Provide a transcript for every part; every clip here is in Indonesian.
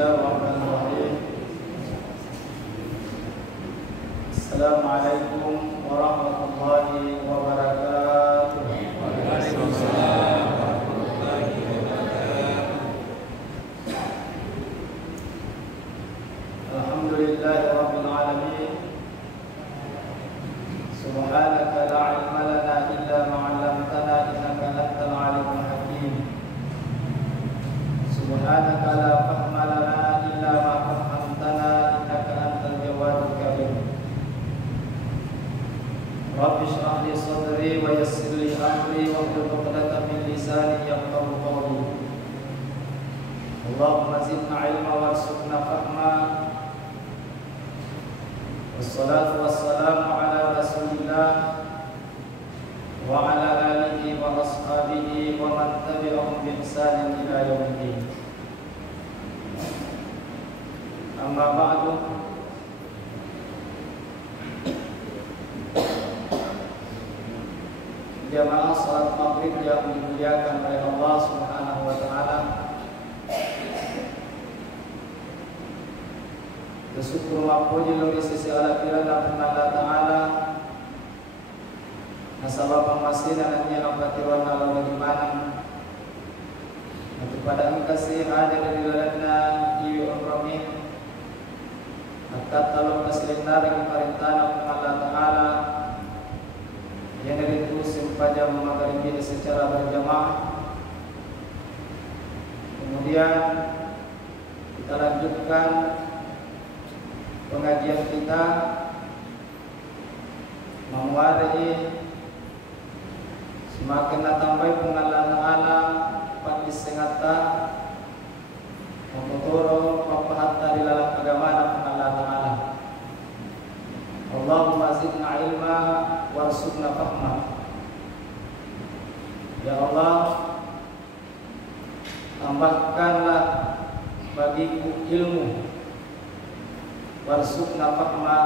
Bismillahirrahmanirrahim. Assalamualaikum warahmatullahi wabarakatuh. Waalaikumsalam warahmatullahi wabarakatuh. Alhamdulillahirabbil alamin. Subhanaka la ilma lana illa ma 'allamtana innaka antal alimul hakim. Subhanaka la fahma lana illa ma fahhamtana innaka antal jawadul karim. Rabbi shrah li sadri wa yassir li amri wahlul 'uqdatam min lisani yafqahu qawli. Allahumma zidna ilma warzuqna fahma. Wassalatu wassalamu ala Rasulillah wa ala alihi wa ashabihi wa man tabi'ahum bi ihsanin ila yaumiddin. Amma ba'du. Jamaah salat maghrib yang dimuliakan oleh Allah Subhanahu wa taala. Bersyukur mapuji lori sisi ala kirana Allah taala. Nasabah pemasinan dan nyamatiron ala bagaimana. Kepada engkau sih ada dari ladana iu umromi. Akat talong kasilinar yang parintana Allah taala. Yang dari itu sempaja mengabarin secara berjamaah. Kemudian kita lanjutkan pengajian kita memuari semakin tambah pengalaan Allah pati sengata memotoro papahatta di dalam agama dan pengalaan Allah. Allahumma zidna ilma warzuqna fahma. Ya Allah, tambahkanlah bagiku ilmu, warzuqna fahma,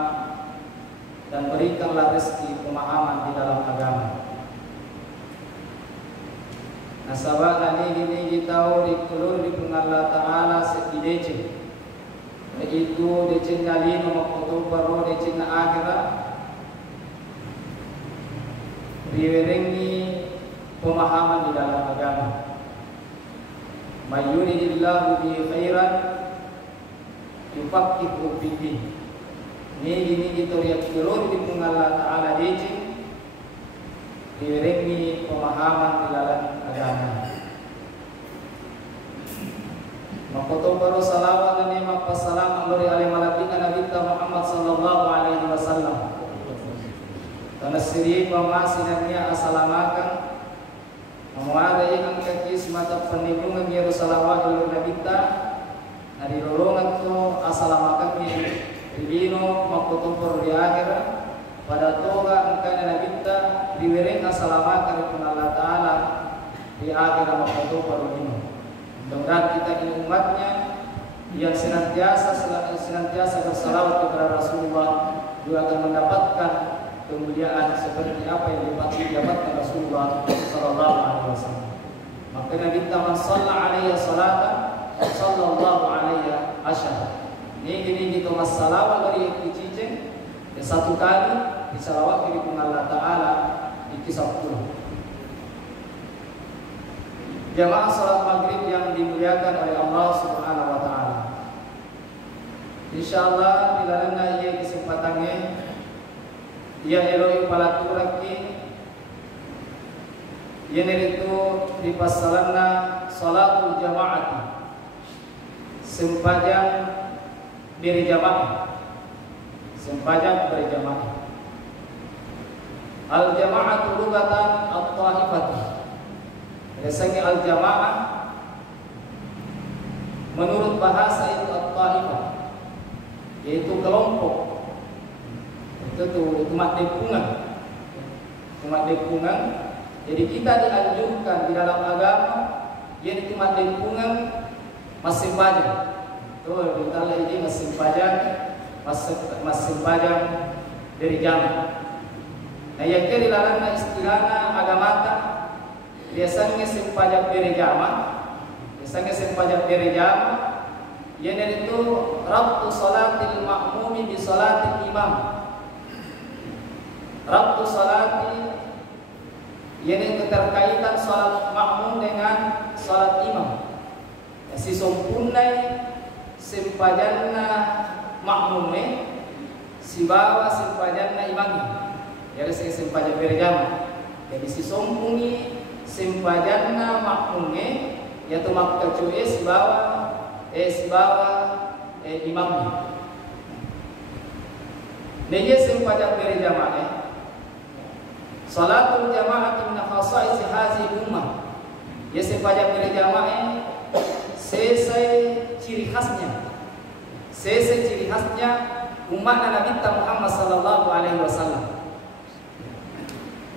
dan berikanlah rezeki pemahaman di dalam agama. Nasabah ini kita dikulur di pengalat Taala sekidece, yaitu decina lino makoto baru decina akhirat, riwerengi pemahaman di dalam agama. Mayuridillahu bi khairan yufaqihu fiddin. Ini kita lihat seluruh di pengalat Taala decin diiringi pemahaman di dalam agama. Makoto baru salawat dan nikmat passalam alori alaihi malaika Nabi Muhammad sallallahu alaihi wasallam. Karena siri pemasinannya asalamakan memuadai angka kismata penibungan Yerusalawat alur Nabi dari lorongan tu asalamakan Rilino makutumpur di akhirat pada toga angkanya nabita diwering asalamakan di Allah Ta'ala di akhirat makutumpur ini. Mudah-mudahan kita ini umatnya yang senantiasa bersalawat kepada Rasulullah juga akan mendapatkan kemuliaan seperti apa yang didapatkan Rasulullah Sallallahu Alaihi Wasallam. Maka nabita man shalla alaihi salatan sallallahu alaihi asyara. Ini gitu masalah dari kiciceng ya satu kali disalawat di Allah Taala di kisah puluh. Jamaah salat maghrib yang dimuliakan oleh Allah Subhanahu wa taala. Insyaallah dilarangna ia kesempatannya ia eloi palaturaki yang itu dipasalanna salatul jamaah sempajang berjamaah, sempajang berjamaah. Al jamaah lugatan at-taifah. Biasanya al jamaah menurut bahasa itu at-taifah, yaitu kelompok. Itu umat depungan. Jadi kita dianjurkan di dalam agama yang umat depungan masih banyak. Tuh, kita ini masih pajak dari jamaah. Nah, yang kira dilarang istilahnya agama biasanya sempajak dari jamaah, yaitu rabtu salatil ma'mumi bi salatil imam. Rabtu salati yaitu keterkaitan salat makmum dengan salat imam. Si sempurnai sempajanna makmume si bawa sempajanna imami. Jadi sempajan berjamaah. Jadi si sompuni sempajanna makmume yaitu makkecuye si bawa imamnya. Neye sempajan berjamaah. Salatul jamaah min khasa'is hadhihi ummah. Ya sempajan berjamaah sesuai ciri khasnya. Sesuai ciri khasnya umat Nabi Muhammad sallallahu alaihi wasallam.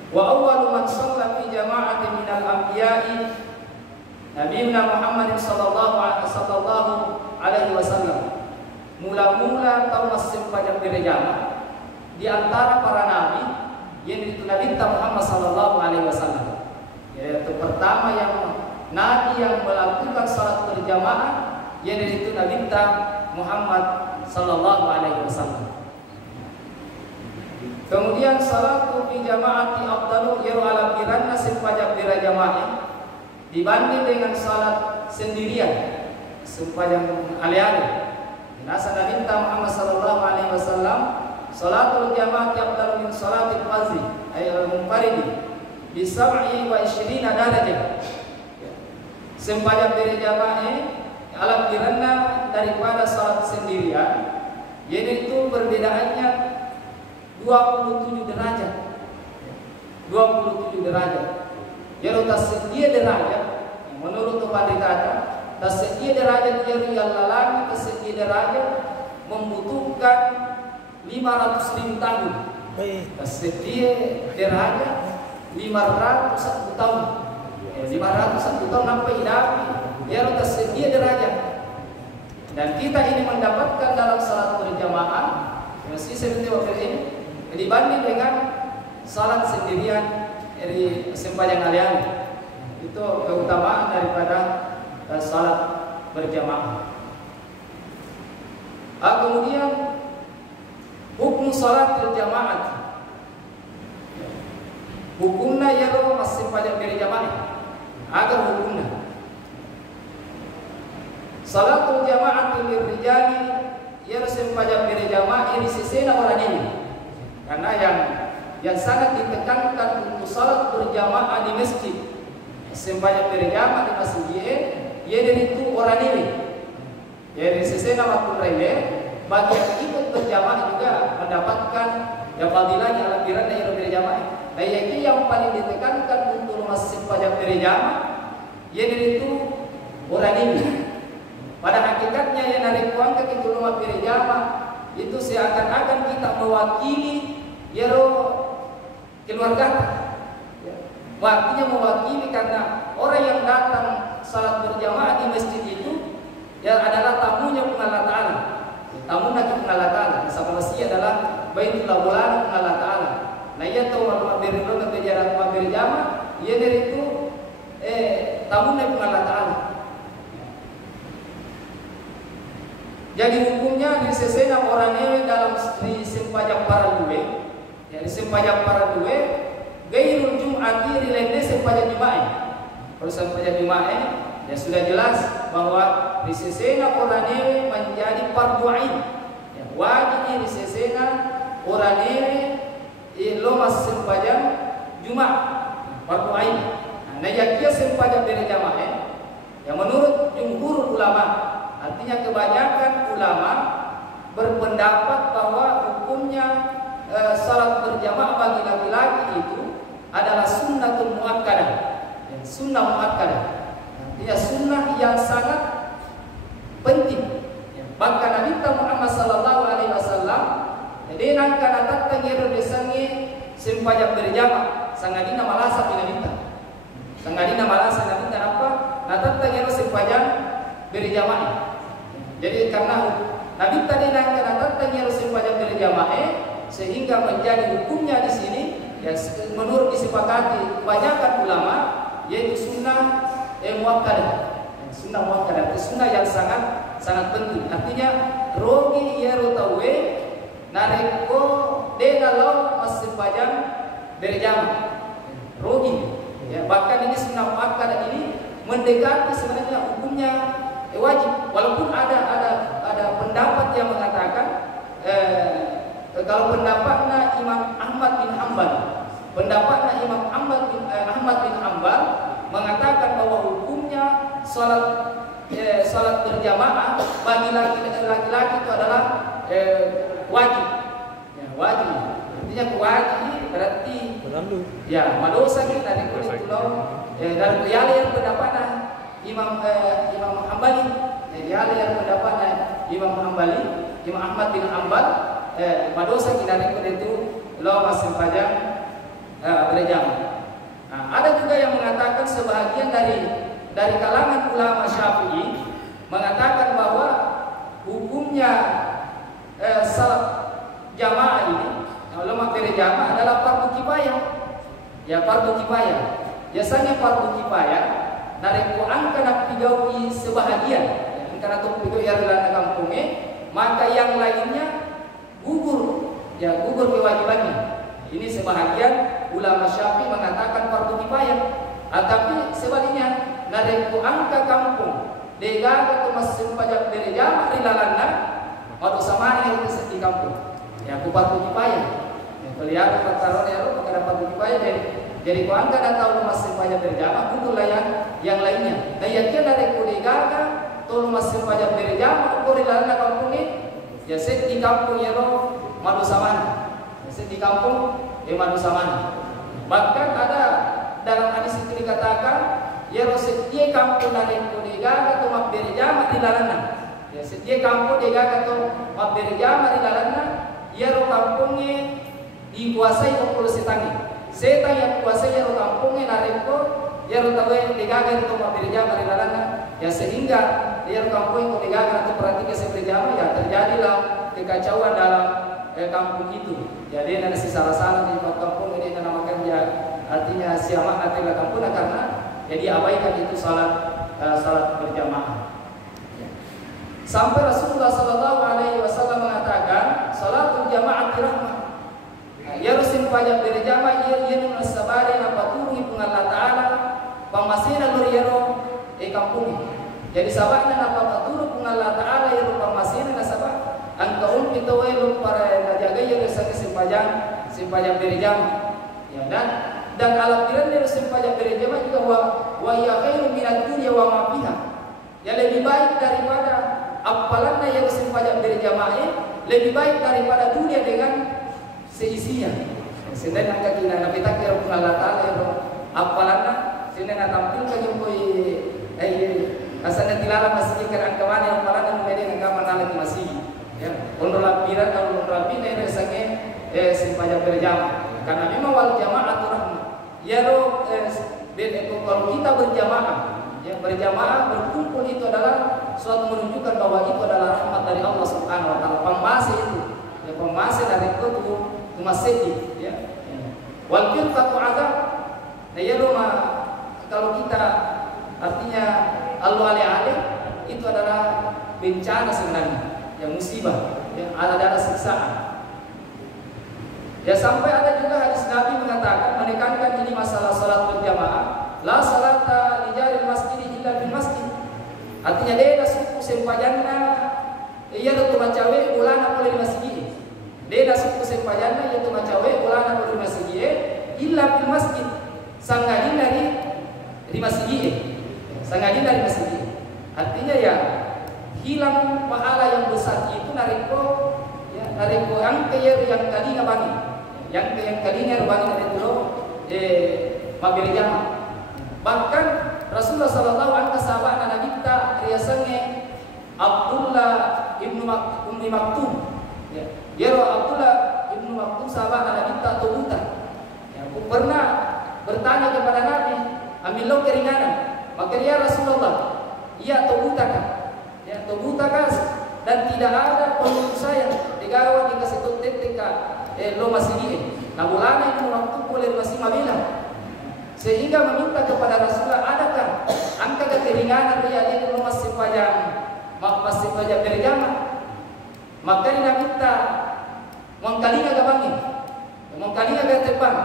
Wa awwalu man shalla fi jama'atin minal anbiya'i Nabi Muhammad sallallahu alaihi wasallam. Mula-mula tahu sempajan berjamaah di antara para nabi yaitu Nabi Muhammad sallallahu alaihi wasallam. Yaitu pertama yang nabi yang melakukan salat berjamaah yaitu Nabi Muhammad sallallahu alaihi wasallam. Kemudian salatu fi jamaati afdalu yaru ala biranna sempajan berjamaah dibanding dengan salat sendirian sempajan alih-alih. Nasa Nabi Muhammad sallallahu alaihi wasallam salatul jamaati afdalu min salatil fardhi ay al-munfaridi bi 27 darajah. Sempajan berjamaah ala biranna daripada salat sendirian yaitu perbedaannya 27 derajat. 27 derajat. Yaitu tassedia derajat menurut tempat kata tassedia derajat yaitu yang lalani tassedia derajat membutuhkan 500.000 tahun. Tassedia derajat 501 tahun. 501 tahun sampai hidapi yaitu tassedia derajat. Dan kita ini mendapatkan dalam salat berjamaah masih seperti waktu ini dibanding dengan salat sendirian dari sembahyang harian. Itu keutamaan daripada salat berjamaah. Kemudian hukum salat berjamaah. Hukumnya yaitu sembahyang berjamaah. Agar hukumnya salatul jamaah lirrijali yaitu sembahyang berjamaah di sisi orang ini. Karena yang sangat ditekankan untuk salat berjamaah di masjid, sembahyang berjamaah di masjid, yaitu orang ini. Dari sisi nama kurele, bagi yang ikut berjamaah juga mendapatkan yang fadilahnya ala biran yang berjamaah. Nah, yang paling ditekankan untuk sembahyang berjamaah, yaitu orang ini. Pada hakikatnya yang dari kuangkat itu rumah berjamaah itu seakan-akan kita mewakili yaitu keluarga. Artinya mewakili karena orang yang datang salat berjamaah di masjid itu yang adalah tamunya Allah Ta'ala. Tamunya Allah Ta'ala. Sama masjid adalah Baitullah Bulan Allah Ta'ala. Nah ia tahu maklum berdoa kejaran berjamaah ia dari itu tamunya Allah Ta'ala. Jadi hukumnya di sesena orang ini dalam di sembahyang para dua, ya di sembahyang para dua, gairul jum'ati rilende sembahyang jumaah. Kalau sembahyang jumaah ya sudah jelas bahwa di sesena orang ini menjadi fardu ain. Ya, wajib di sesena orang ini lo masih sembahyang jumaah fardu ain. Nah, yang dia sembahyang berjamaah, yang menurut jumhur ulama. Artinya kebanyakan ulama berpendapat bahwa hukumnya salat berjamaah bagi laki-laki itu adalah sunnatul muakkadah. Sunnah muakkadah. Artinya sunnah yang sangat penting. Bahkan Nabi Muhammad sallallahu alaihi wasallam jadi nang kana tatta ngero desangi sembahyang berjamaah sangadina malasa pinabita. Sangadina malasa Nabi apa? Natatta ngero sembahyang berjamaah. Jadi karena Nabi tadi nak tanya sembahyang berjamaah sehingga menjadi hukumnya di sini ya menurut disepakati kebanyakan ulama yaitu sunnah muakkadah. Sunnah muakkadah itu sunnah yang sangat sangat penting. Artinya rogi yero tawe nareko de dalam masih pajang berjamaah. Rogi. Ya, bahkan ini sunnah muakkad ini mendekati sebenarnya hukumnya wajib. Walaupun ada pendapat yang mengatakan kalau pendapatnya Imam Ahmad bin Hanbal, Ahmad bin Hanbal mengatakan bahwa hukumnya salat berjamaah bagi laki-laki itu adalah wajib. Ya, wajib. Artinya wajib berarti ya madosa kita di kulit pulau dan rial yang pendapatnya Imam Hambali, rial yang pendapatnya Imam Ahmad bin Hanbal, madosa kita di kulit itu lo masih pajang berjamaah. Nah, ada juga yang mengatakan sebahagian dari kalangan ulama Syafi'i mengatakan bahwa hukumnya salat jamaah ini ulama berjamaah adalah fardu kifayah. Ya fardu kifayah. Biasanya fardu kifayah dari Quran kana pigaui sebahagian. Ya, karena tu pigau yang dalam kampungnya, maka yang lainnya gugur. Ya gugur kewajibannya. Ini sebahagian ulama Syafi'i mengatakan fardu kifayah. Tapi sebaliknya dari Quran ke kampung, dega atau masih pajak berjamaah di lalana, atau sama yang di kampung. Ya fardu kifayah. Melihat pertaruhan yang pada fardu kifayah jadi kau angkat atau masih pajak berjamaah gugur lah yang lainnya. Nah yakin dari kuligaga tolong masih pajak berjamaah kau di lalana kampung ini ya set di kampung ya madu samana. Set di kampung madu samana. Bahkan ada dalam hadis itu dikatakan ya setiap kampung dari kuligaga atau mak berjamaah di lalana. Ya setiap kampung digaga atau mak berjamaah di lalana ya kampungnya dikuasai oleh setan. Setan yang kuasai ya kampungnya nareko ya tahu digaga itu mak berjamaah di lalana. Ya sehingga ya kampung itu digaga atau praktik berjamaah ya terjadilah kekacauan dalam kampung itu. Jadi ada salah-salah di kampung ini dinamakan ya artinya siapa nanti ke kampung karena jadi abaikan itu salat berjamaah. Sampai Rasulullah Sallallahu Alaihi Wasallam mengatakan salatul jamaah rahmah. Ya rusin pajak berjamaah ia menasabari apa turun Allah Taala pamasina luriero kampung. Jadi sabakna apa turun Allah Taala ya pamasina nasabah angkaun pitawai para jaga yang sangat simpajak berjamaah. Ya dan alatiran dari simpajak berjamaah juga wa ya khairu minad dunya wa ma fiha. Ya lebih baik daripada apalannya yang simpajak berjamaah lebih baik daripada dunia dengan seisinya. Sehingga angka kita nabi takdir Allah Taala ya apalannya sehingga tampilkan yang koi asalnya tilaran masih kerang kawan yang apalannya menjadi angka mana masih ya untuk lapiran kalau rapi ini resanya simpajak berjamaah karena memang wal jamaah rahmah. Ya kalau kita berjamaah ya berjamaah berkumpul itu adalah suatu menunjukkan bahwa itu adalah rahmat dari Allah Subhanahu wa taala. Pemase itu ya pemase dari itu masjid ya. Wal firqatu azab. Nah ya rumah kalau kita artinya alwali itu adalah bencana sebenarnya yang musibah ya ada siksaan. Ya sampai ada juga hadis Nabi mengatakan menekankan ini masalah salat berjamaah, la salata li jaril masjid illa bil masjid. Artinya dia suku sempajanna ia tu macawe ulana boleh di masjid. Dia suku sempajanna ia tu macawe ulana boleh di masjid illa bil masjid. Sangadin dari masjid. Sangadin dari masjid. Artinya ya hilang pahala yang besar itu nariko yang tadinya bagi yang kalinya rubani dari dulu mabir jamaah. Bahkan Rasulullah Sallallahu Alaihi Wasallam Nabi kita riasannya Abdullah ibnu Maktum. Ya Abdullah ibnu Maktum sahabat Nabi kita Tobuta. Ya, aku pernah bertanya kepada Nabi, ambil keringanan. Maka dia Rasulullah, iya Tobuta kan? Ya Tobuta kan? Dan tidak ada pengurus saya digawa di kasih tetika lo masih dia. Nah bulana itu waktu boleh masih mabila. Sehingga meminta kepada Rasulullah adakah angka kekeringanan dia lo masih pajang mak pasti pajak berjamaah. Maka ini kita mengkalinga gabangi, mengkalinga gatepang.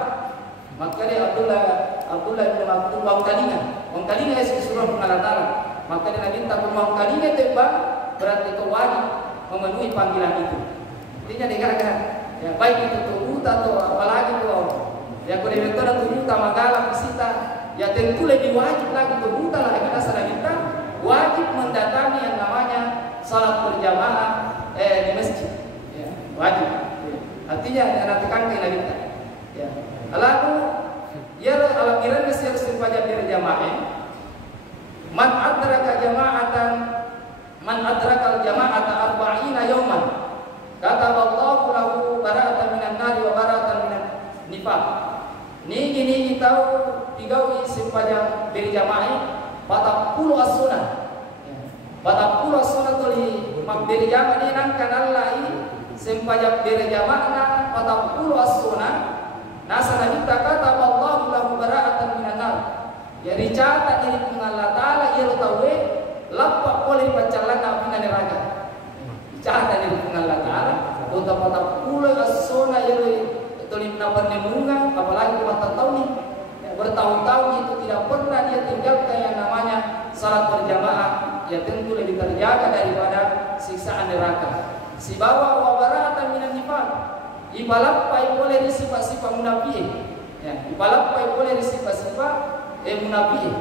Maka dia Abdullah bin Maktum mengkalinga disuruh mengalatara. Maka dia minta mengkalinga tepang berarti kau wajib memenuhi panggilan itu. Intinya dikatakan ya baik itu tuh atau apalagi tuh ya kalau itu ada tuh magala visita ya tentu lebih wajib lagi tuh lagi asal kita wajib mendatangi yang namanya salat berjamaah di masjid ya, wajib ya. Artinya nantikan ke kita ya. Lalu ya al-kiran harus supaya berjamaah man adraka al-jama'ata arba'ina yawman kataballahu lahu bara'atan minan nari wa bara'atan minan nifaq. Ini tahu tiga supaya berjamaah 40 as-sunnah. 40 as-sunnah tuli mak berjamaah ni nang kanalla supaya berjamaah na 40 as-sunnah. Nasana kita kataballahu lahu bara'atan minan nar. Ya dicatat ini pun Allah Ta'ala ia tahu lapak boleh pacalan api neraka. Dicatat ini pun Allah Ta'ala untuk 40 as-sunnah ia tulis nabar nemunga apalagi mata tahun ini bertahun-tahun itu tidak pernah dia tinggalkan yang namanya salat berjamaah ya tentu lebih terjaga daripada siksaan neraka. Si bawa wabaratan minan nifaq ipalappai boleh disifat-sifat munafik ya ipalappai boleh disifat-sifat munafik.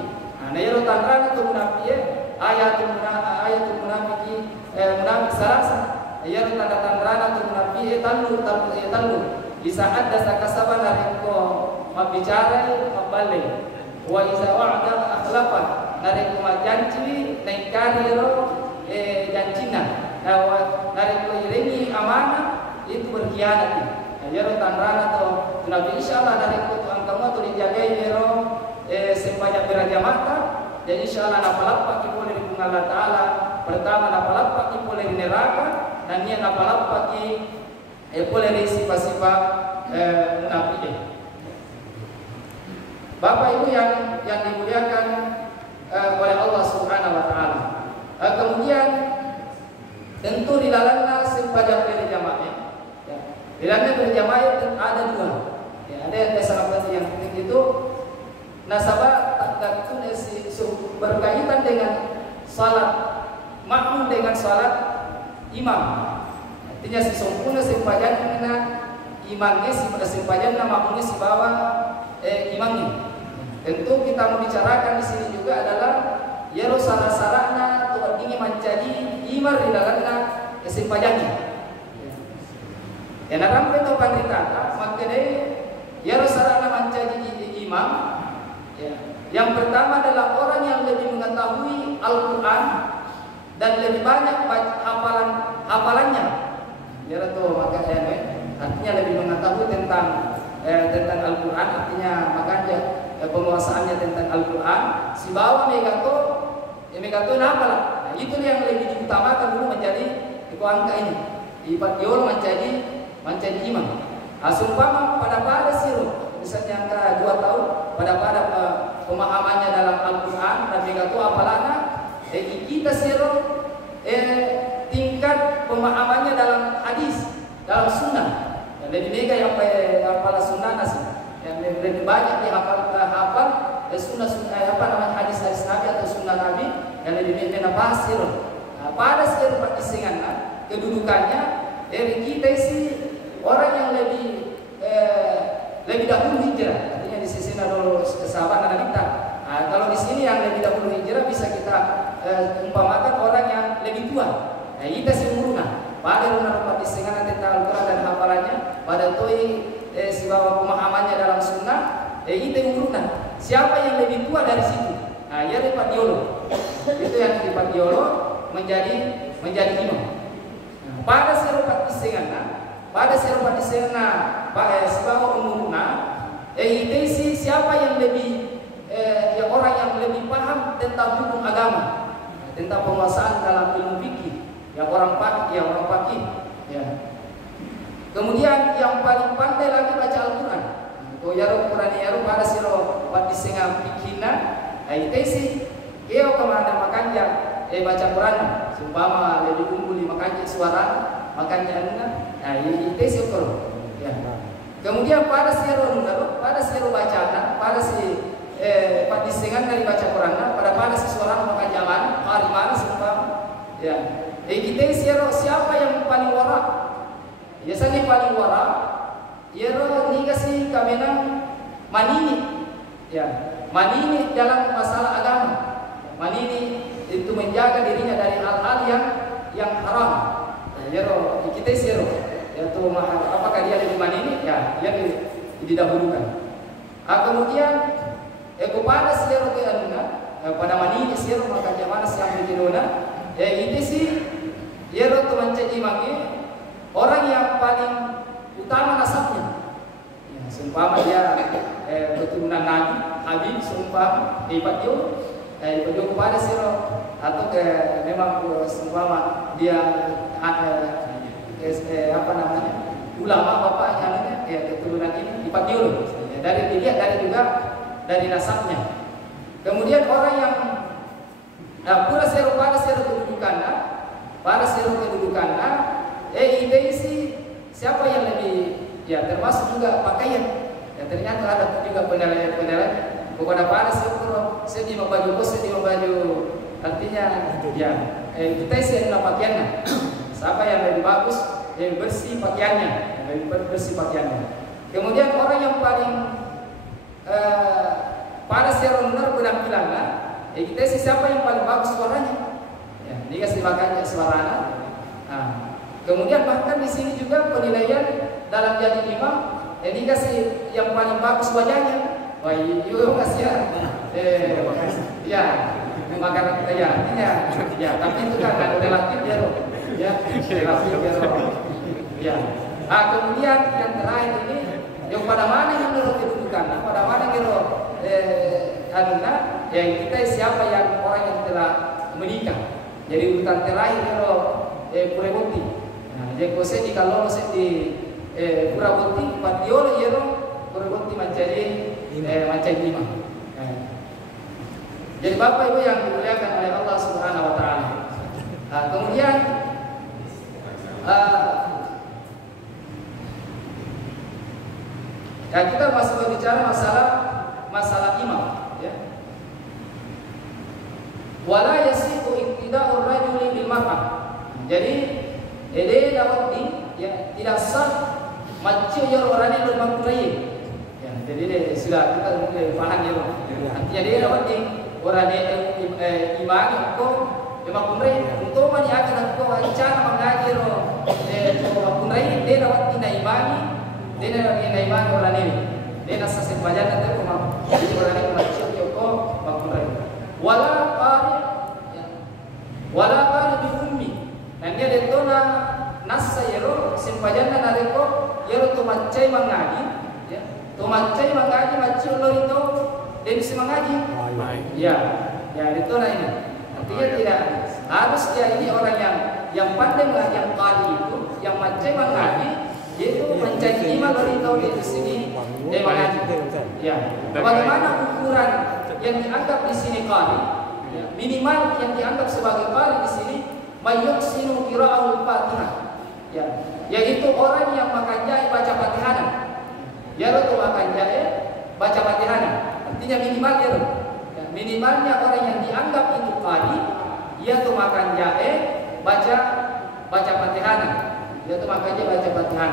Nah ya tanran itu munafik ayatul munafiki munafik salasa ya tanda-tanda itu munafik talu di saat dasar kasaban nareko mabicara mabale wa iza wa'ada akhlafa nareko majanci naikari janjina nareko irengi amanah itu berkhianat. Ya tanran atau nabi insyaallah nareko angkamu tu dijagai ero supaya berjamaah dan insyaallah napalapa ki boleh di Allah Taala pertama napalapa ki boleh di neraka dan dia napalapa ki boleh di sifat-sifat munafik. Bapak Ibu yang dimuliakan oleh Allah Subhanahu wa taala. Kemudian tentu dilaranglah supaya berjamaah. Ya. Dilarang berjamaah ada dua. Ya, ada yang dasar yang penting itu nasabah berkaitan dengan salat makmum dengan salat imam. Artinya si sempurna sempajan na imamnya si pada sempajan na makmumnya si bawah imamnya. Tentu kita mau bicarakan di sini juga adalah ya salah-salahna tuh ingin menjadi imam di dalamnya sempajannya. Ya narampe to pandita maka deh ya salahna menjadi imam. Ya. Yang pertama adalah orang yang lebih mengetahui Al-Quran dan lebih banyak hafalannya. Ya tuh makanya artinya lebih mengetahui tentang Al-Quran, artinya makanya penguasaannya tentang Al-Quran. Si bawah megato apa? Nah, itu yang lebih diutamakan dulu menjadi angka ini. Ipatiol menjadi imam. Asumpama pada siru misalnya angka 2 tahun pada pemahamannya dalam Al-Quran dan megato apalana kita siru tingkat pemahamannya dalam hadis, dalam sunnah. Yang lebih mega yang hafal sunnah nasi, yang lebih banyak dihafal sunnah apa namanya hadis Nabi atau sunnah Nabi yang lebih mega pasir. Nah, pada seluruh pertisingan kedudukannya dari kita sih orang yang lebih dahulu hijrah. Artinya di sisi dulu sahabat anak kita. Nah, kalau di sini yang lebih dahulu hijrah bisa kita umpamakan orang yang lebih tua. Nah, kita sempurna. Pada rumah pertisingan tentang Al-Quran dan hafalannya, pada toi si bawa pemahamannya dalam sunnah, kita sempurna. Siapa yang lebih tua dari situ? Nah, ya Pak Diolo. Itu yang Pak Diolo menjadi imam. Nah, pada seluruh pertisingan, si bawa umurna, itu siapa yang lebih orang yang lebih paham tentang hukum agama, tentang penguasaan dalam ilmu fikih. Yang orang fakih, ya. Kemudian yang paling pandai lagi baca Al-Quran. Oh ya Quran ya pada siro pati senga pikina, ai tesi keo kemana makanja baca Quran. Sumpama lebih unggul 5 kali suara, makanya nah itu syukur. Ya. Kemudian pada siru bacaan, pada si patisengan dari baca Quran, pada si suara maka zaman hari mana sumpama. Ya. Kita siapa yang paling warak? Biasanya paling warak, yero ni kasih kamenang manini. Ya, manini dalam masalah agama. Manini itu menjaga dirinya dari hal-hal yang haram. Yero kita yaitu apakah dia lebih manini? Ya, dia didahulukan. Kemudian kepada siero ke anuna, pada manini siero maka jamana siang bidona. Itu sih yero tu mencari maki orang yang paling utama nasabnya. Ya, sumpama dia keturunan Nabi, Habib sumpama ibadio kepada siro atau memang sumpama dia apa namanya ulama bapaknya keturunan ini ibadio. Dari dilihat dari juga dari nasabnya. Kemudian orang yang pura siro pada siro kedudukannya, pada siro kedudukannya, isi siapa yang lebih ya termasuk juga pakaian. Ya ternyata ada juga penilaian kepada pada siro sedih membaju bos, sedih membaju artinya ya kita isi adalah pakaiannya. Siapa yang lebih bagus, bersih pakaiannya, lebih bersih pakaiannya. Kemudian orang yang paling pada siro benar penampilannya, kita isi siapa yang paling bagus suaranya. Ya, ini kasih makanya suaranya. Nah, kemudian bahkan di sini juga penilaian dalam jadi imam, ini kasih yang paling bagus wajahnya. Wah, iyo kasih ya, maka ya, ya, tapi itu kan ada relatif ya, relatif ya. Kemudian yang terakhir ini, yang pada mana yang menurut kedudukan, pada mana kira ya kita siapa yang orang yang telah menikah. Jadi urutan terakhir kira Puraboti. Nah, jadi kose di kalau kose di Puraboti, patiolo yero Puraboti menjadi lima. Jadi Bapak Ibu yang dimuliakan oleh Allah Subhanahu Wa Taala. Kemudian ya kita masih berbicara masalah imam. Ya. Wala yasifu iktida'ur rajuli bil mar'ah. Jadi ede dapat ya tidak sah macam yang orang ini bermakrai. Ya, jadi sudah kita mungkin paham ya. Artinya dia dapat orang imam ko bermakrai untuk menyaksikan ko acara mengajar bermakrai dia dapat tidak imami, dia dapat tidak imami orang ini. Dia nasa sebagian nanti jadi orang ini macam ko bermakrai. Wala qari bi ummi. Dan dia detona nassa yero sempajanna nareko yero to maccai mangaji ya. To maccai mangaji macci lo itu dia bisa mengaji. Ya. Ya detona ini. Artinya tidak harus dia ini orang yang pandai mengaji yang qari itu, yang maccai mangaji yaitu mencari iman dari tahu di sini dia mengaji. Ya. Bagaimana ukuran yang dianggap di sini qari? Ya, minimal yang dianggap sebagai qari di sini mayyuksinu qira'ahul Fatihah. Ya, yaitu orang yang makanjai baca Fatihah. Ya, itu makanjai baca Fatihah. Artinya minimal ya. Ya, minimalnya orang yang dianggap itu qari, yaitu makanjai baca Fatihah. Yaitu makanjai baca Fatihah.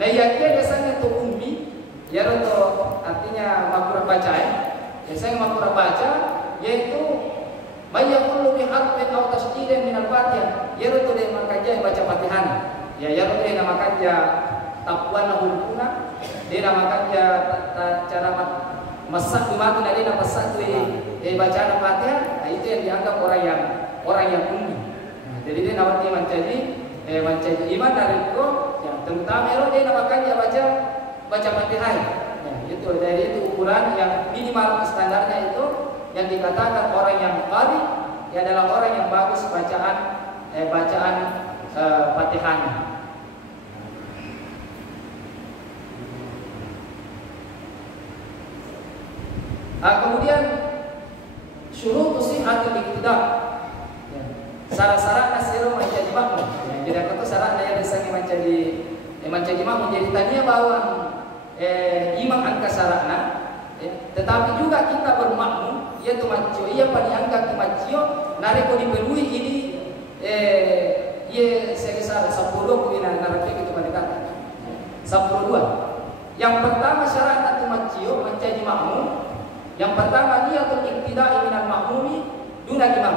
Nah, yang dia biasanya itu ummi, ya itu artinya makruh baca ya. Biasanya makruh baca yaitu mayyaqulu bi harfin aw tashdidin min al-Fatihah, yaitu dia makaja baca Fatihah. Ya yaitu dia makaja taqwana huluna, dia makaja cara masak dimatu dari masak di bacaan Fatihah. Nah, itu yang dianggap orang yang ummi. Nah, jadi dia nawati mencari iman dari itu, ya terutama dia makaja baca Fatihah. Ya, itu dari itu ukuran yang minimal standarnya itu. Yang dikatakan orang yang qari ya adalah orang yang bagus bacaan Fatihahnya. Kemudian syurut sihhatul iqtida. Ya. Sara-sara nasiro menjadi makmum. Jadi aku tuh sara yang disani menjadi makmum. Jadi tadinya bahwa imam angka sarana, tetapi juga kita bermakmum, yaitu macio. Ia pada angka macio, nareko dipenuhi ini ia sekitar 10 pembinaan narasi itu pada kata 10. Yang pertama syarat itu macio menjadi makmum. Yang pertama dia untuk iktidai minal makmumi duna imam.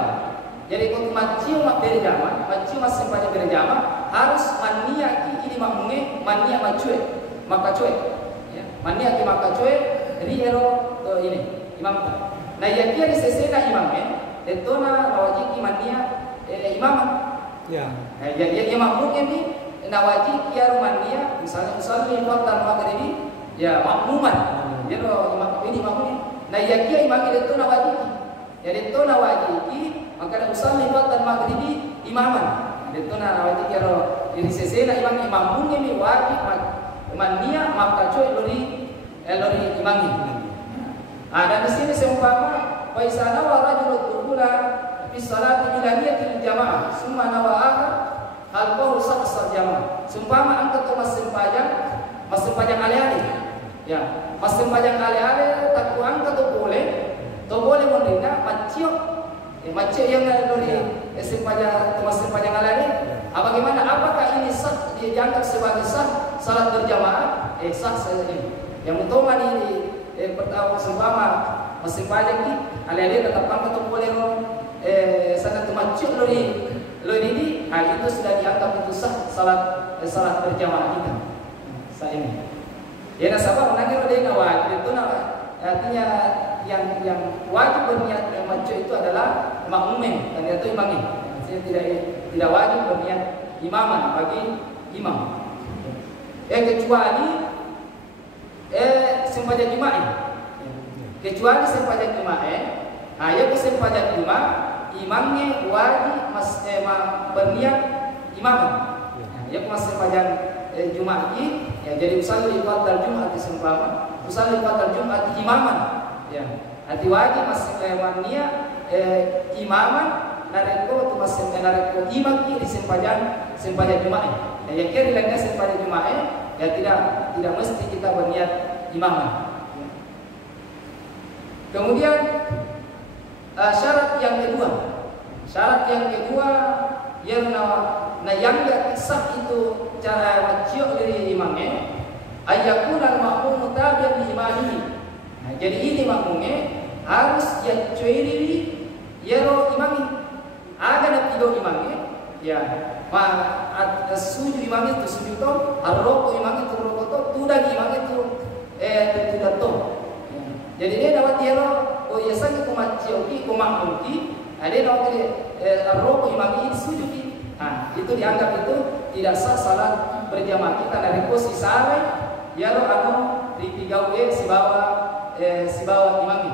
Jadi untuk macio berjamaah, macio masih pada berjamaah harus maniaki ini makmumnya mania macue, maka cue. Ya, maniaki maka cue riero ini imam. Nah ya dia disesena imamnya, detona wajib mania imam. Ya. Nah, ya makmumnya ni nawajib kia mania, misalnya waktu maghribi ya makmuman. Dia imam ini makmumnya. Nah ya kia imam itu nawajib. Jadi itu nawajib maka usalli waktu maghribi imaman. Itu nawajib kia diri sesena imam makmumnya ni wajib mania maka coy lori imamnya. Dan di sini seumpama faisana wa rajulul qubula fi salati ilaniyatil jamaah summa nawa'aha hal qaul saqsar jamaah. Seumpama angkat tu masih pajang ale-ale. Ya, masih pajang ale-ale tak ku angkat tu boleh menerima macio. Macio yang dari masih pajang ale-ale. Bagaimana apakah ini sah dia dianggap sebagai sah salat berjamaah? Sah saja ini. Yang utama ini pertama seumpama masih pajang ni ale-ale tetap angkat tu boleh sangat macio lori ini, itu sudah dianggap itu sah salat berjamaah kita. Sah ini. Ya nasabah menangis oleh wajib itu artinya yang wajib berniat maco itu adalah makmum dan itu imamnya. Artinya tidak wajib berniat imaman bagi imam. Kecuali sembahyang Jumat. Kecuali sembahyang Jumat. Ya sembahyang Jumat imamnya wajib berniat imaman. Ya sembahyang Jumat ini ya jadi usalli fardal Jumat seumpama usalli fardal Jumat imaman ya hati wajib berniat imaman nareko tu masih nareko imam di sembahyang Jumat ya yang kira dilanggar sembahyang Jumat ya tidak mesti kita berniat imaman. Kemudian syarat yang kedua yang yang sah itu cara macio dari imamnya ayakunal makmum mutabi'an li imamihi. Nah, jadi ini makmumnya harus ya cuiri yero imami. Ada nak tidur imamnya ya sujud imamnya itu sujud to arroko imamnya itu roko to tudang imamnya itu tidak to. Jadi dia dapat yero ya sangi kumacio ki kumakmum ki ada dapat arroko imamnya itu sujud ki. Nah, itu dianggap itu tidak sah salat berjamaah kita dari posisi sare ya dipigawe si bawa imami.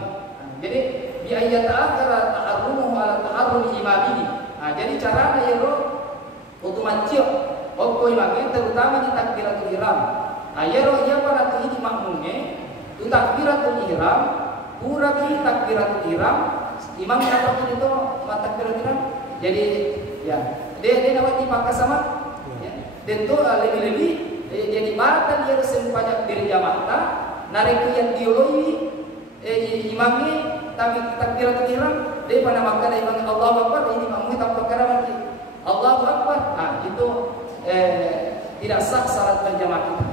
Jadi biaya ta'akhara ta'arrumuhu ala ta'arrumi imamihi. Nah, jadi caranya ya untuk macio imami terutama di takbiratul ihram. Nah, ya pada tu ini makmumnya tu takbiratul ihram pura ki takbiratul ihram imam apa itu takbiratul ihram. Jadi ya dia dapat dipakai sama dan itu lebih-lebih jadi batal dia sempajak diri jamaah narik yang dioloi imamnya tapi takbiratul ihram dia pada makan imam Allahu Akbar ini makmumnya tak perkara lagi Allahu Akbar. Nah itu tidak sah salat berjamaah kita.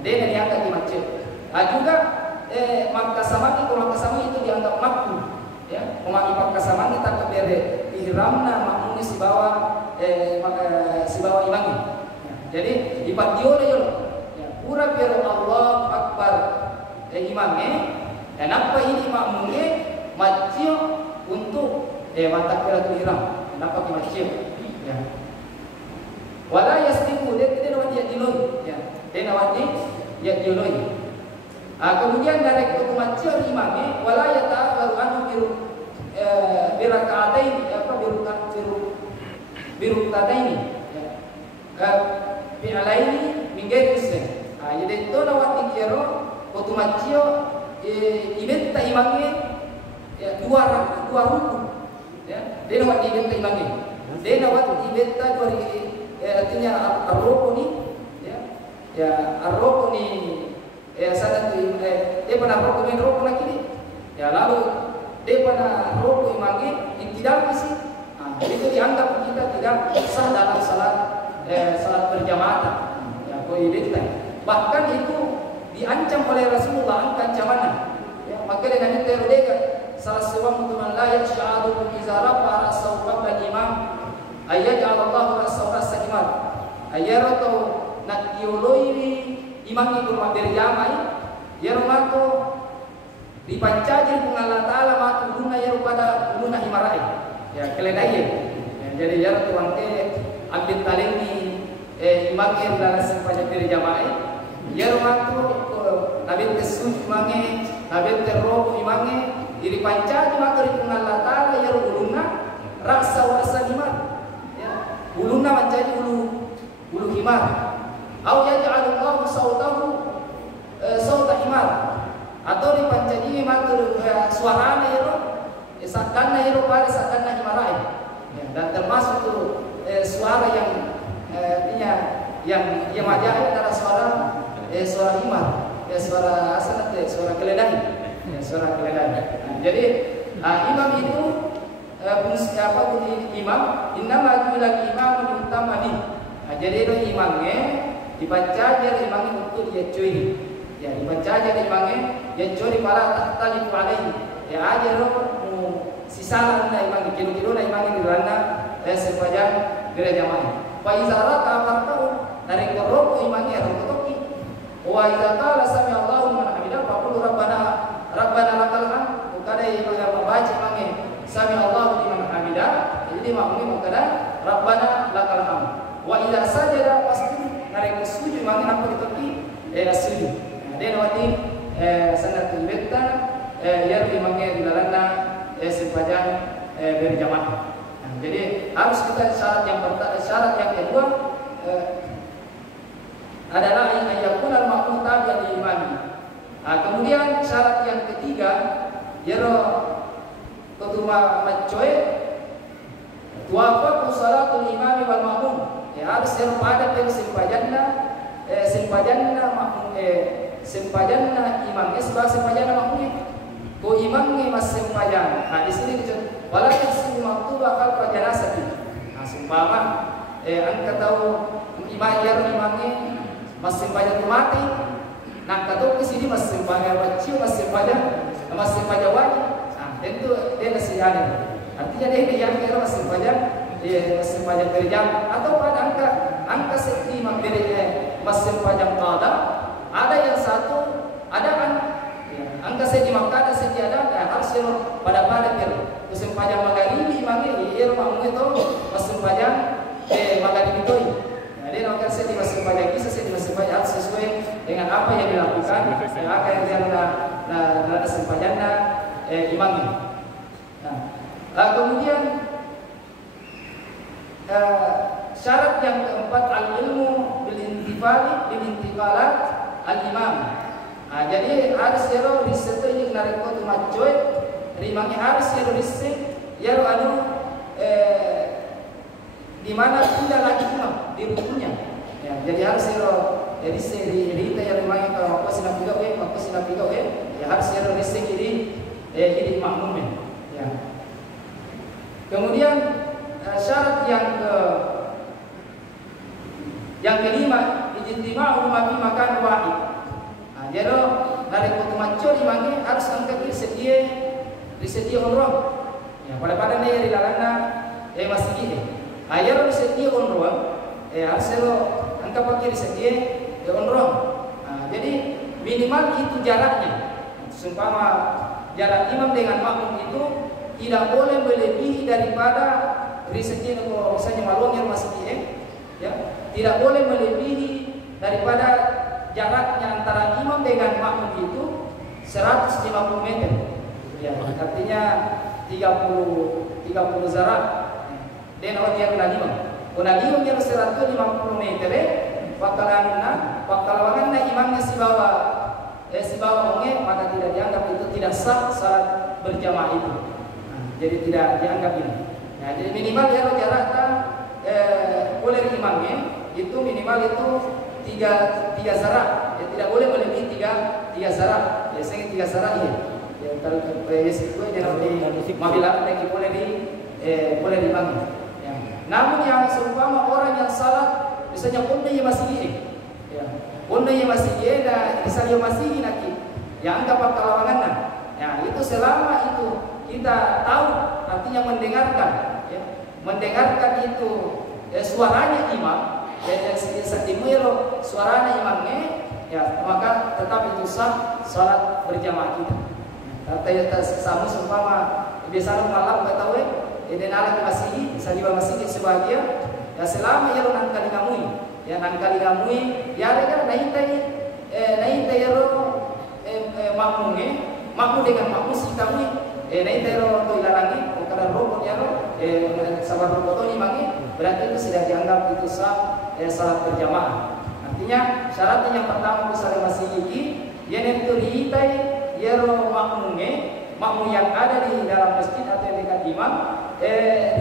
Dia diangkat di masjid. Juga makasama itu dianggap makruh. Ya, memakai makasama kita kebere ihramna makmumnya si bawa imamnya. Jadi dipatio ya pura biar Allah Akbar imamnya dan apa ini makmumnya macio untuk takbiratul ihram. Kenapa macio? Ya. Wala yasdiqu dia nawat dia diloi ya. Dia nawat dia diloi. Kemudian dari macio imamnya wala yata'akharu anhu biraka'ataini birukataini ya. Bi'alaini min ghairi usrin. Jadi itu nawat dikiro waktu macio ibenta imamnya ya, dua rukun ya. Dia nawat ibenta imamnya Dena waktu ibeta artinya arroko ni ya arroko ni sana tu dia pernah roko main roko nak ini ya lalu dia pernah roko imangi tidak sih itu dianggap kita tidak sah dalam salat berjamaah ya kau ibeta bahkan itu diancam oleh Rasulullah ancaman ya maka dengan itu dia salah seorang teman layak syahadu izara para sahabat dan imam ayat Allah rasul sakimar ayat atau nak dioloi imam itu berjamaah ya romato dipancaji dengan Allah Taala matu guna ya pada guna himarai ya keledai jadi ya tuan ke ambil talengi imam yang dalam sepanjang berjamaah ya romato nabi tesuj imange nabi terroh imange diri pancaji maka dengan Allah Taala ya guna rasa wasa himar ya uluna menjadi ulu himar atau yaj'alullahu sautahu sauta himar atau dipancaji matur suaranya itu sakana itu pada sakana himarai ya, dan termasuk itu suara yang yang majah adalah suara himar ya suara asal suara keledai ya suara keledai nah, jadi imam itu fungsi apa bunyi imam innama ju'ila imam diutamani nah, jadi itu imamnya dibaca aja imamnya untuk dia cuy ya dibaca aja imamnya dia cuy para tahtalifu alaihi ya aja lo sisa na imam kilo-kilo na imam di rana sepanjang gereja jamaah wa izara ta'afartahu dari korok imamnya rokotoki wa idza qala sami Allahu liman hamidah faqul rabbana lakal hamd kada imam membaca imamnya sami Allahu liman hamidah jadi makmum kada rabbana lakal hamd wa idza sajada pasti dari sujud makin apa kita sujud. Dia nawati sanad betta ya imamnya dilalana sepanjang berjamaah. Jadi harus kita syarat yang kedua adalah ayakun al-ma'mum tabi'an li imami. Kemudian syarat yang ketiga yaro ketuma macoy tuafaqu salatul imami wal ma'mum. Ya harus pada sempajanna imamnya sebab sempajanna makmumnya. Ko imamnya mas sempajan. Nah di sini disebut wala yasimu maktuba kal janazati. Nah seumpama anda tahu imamnya mas sempajan itu mati. Nah kata ke sini mas sempajan wajib mas sempajan wajib. Nah itu dia nasihatnya. Artinya dia yang kira mas sempajan masih panjang berjam atau pada angka seti masih panjang qada ada yang satu ada kan angka seti makada seti ada harus pada musim panjang magharibi imamnya makmum itu musim panjang magharibi itu jadi angka seti musim panjang bisa seti musim panjang harus sesuai dengan apa yang dilakukan apa yang dia ada sempajana imamnya kemudian syarat yang keempat al-ilmu bil intiqalat al-imam. Jadi harus yaro riset yang nareko tu macoy rimangnya harus yaro riset yaro di mana tidak lagi imam di rukunya. Ya, jadi harus yaro riset di yang rimangnya kalau mako sinapiga ya harus yaro riset ini makmumnya. Ya. Kemudian syarat yang kelima ijtima'u ma fi makan wahid. Jadi dari kutu maco dimangi harus angkat disedia orang. Ya pada nih dilalana masih gini. Ayar disedia orang harus angkat pakai disedia orang. Jadi minimal itu jaraknya. Seumpama jarak imam dengan makmum itu tidak boleh melebihi daripada risetnya kalau misalnya malung yang masih ya tidak boleh melebihi daripada jaraknya antara imam dengan makmum itu 150 meter ya artinya 30 zarat dan orang yang imam yang 150 meter pakalawangan imamnya si bawah maka tidak dianggap itu tidak sah salat berjamaah itu jadi tidak dianggap ini. Nah, jadi minimal ya jarak imamnya itu minimal itu tiga zarat, ya tidak boleh melebihi tiga zarat. Biasanya 3 zarat ya. Ya kalau itu jangan di mabilan lagi boleh dibangun. Ya. Namun yang seumpama orang yang salat misalnya pondoknya masih ya. Pondoknya masih dah misalnya masih lagi. Yang anggap kalawangan ya itu selama itu kita tahu artinya mendengarkan ya. Mendengarkan itu suaranya imam ya dimulai suaranya imamnya ya maka tetap itu sah salat berjamaah kita. Kata samu seumpama biasa malam enggak tahu dan alat masih saliba masih sebagian ya selama ya nang kali ngamui ya ada naik ro makmu dengan makmu sitamui naik ro to ilalangi kada rokok ya ro sabar rokok ni mangi berarti itu sudah dianggap itu sah salat berjamaah. Artinya syaratnya yang pertama misalnya masih gigi yang itu dihitai yero makmum yang ada di dalam masjid atau yang dekat imam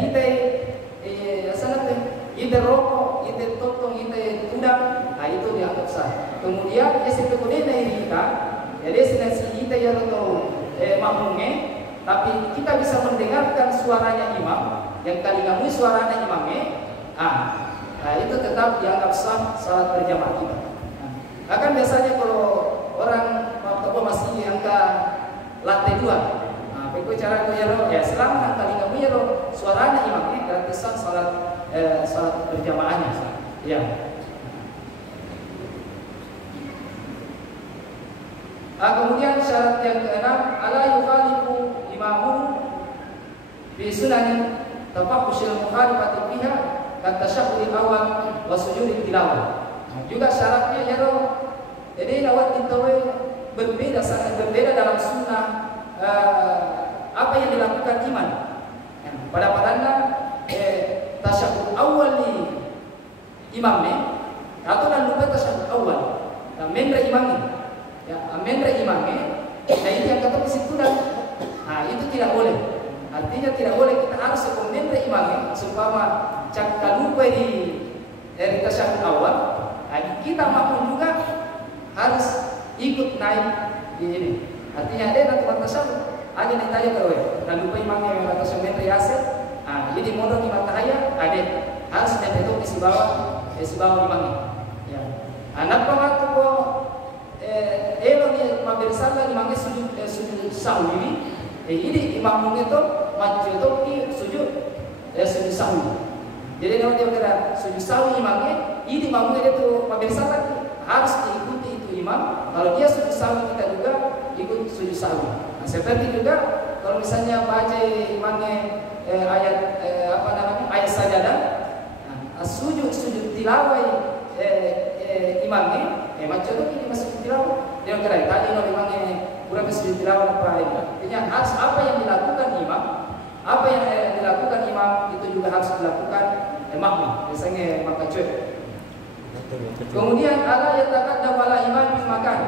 hitai sangat ite rokok ite totong ite tudang nah itu dianggap sah. Kemudian SMP kodena kita jadi sinasi kita yero to makmum tapi kita bisa mendengarkan suaranya imam yang kali kamu suaranya imamnya nah itu tetap dianggap sah salat berjamaah kita. Akan biasanya kalau orang masih di angka lantai 2, bagaimana cara itu ya selama kali kamu ya suaranya imamnya berarti sah salat berjamaahnya ya. Kemudian syarat yang keenam ala yukhalifu imamu bi sunanin tafahushil mukhalifati fiha kata syahul awal wa sujud tilawah. Juga syaratnya ya jadi lawat intawe sangat berbeda dalam sunnah apa yang dilakukan imam. Pada padanya tasyahud awal di imamnya atau dan lupa tasyahud awal. Mendra imamnya, mendra imamnya. Nah itu yang kata situ dan itu tidak boleh. Artinya tidak boleh kita harus mendra imamnya supaya cakap lupa di tasyahud awal. Kita mampu juga harus ikut naik di ini. Artinya ada nanti tasyahud ada yang tanya kalau dan lupa imamnya yang atas yang riaset. Jadi modal di matahaya ada harus dan itu di bawah imamnya. Ya. Anak pengatur kok elo ni mabirsala imamnya sujud sahwi. Ini imamnya itu maju itu di sujud sahwi. Jadi kalau dia kira sujud sahwi imamnya, ini imamnya itu mabirsala harus diikuti itu imam. Kalau dia sujud sahwi kita juga ikut sujud sahwi. Seperti juga kalau misalnya baca imamnya ayat ayat sajadah, sujud tilawah imamnya, macam tu ini masuk tilawah. Dia kira tadi kalau imamnya kurang sujud tilawah apa ini? Artinya harus apa yang dilakukan imam, apa yang dilakukan imam itu juga harus dilakukan makmum. Misalnya makan cuek. Kemudian ada yang takkan dapat imam makan.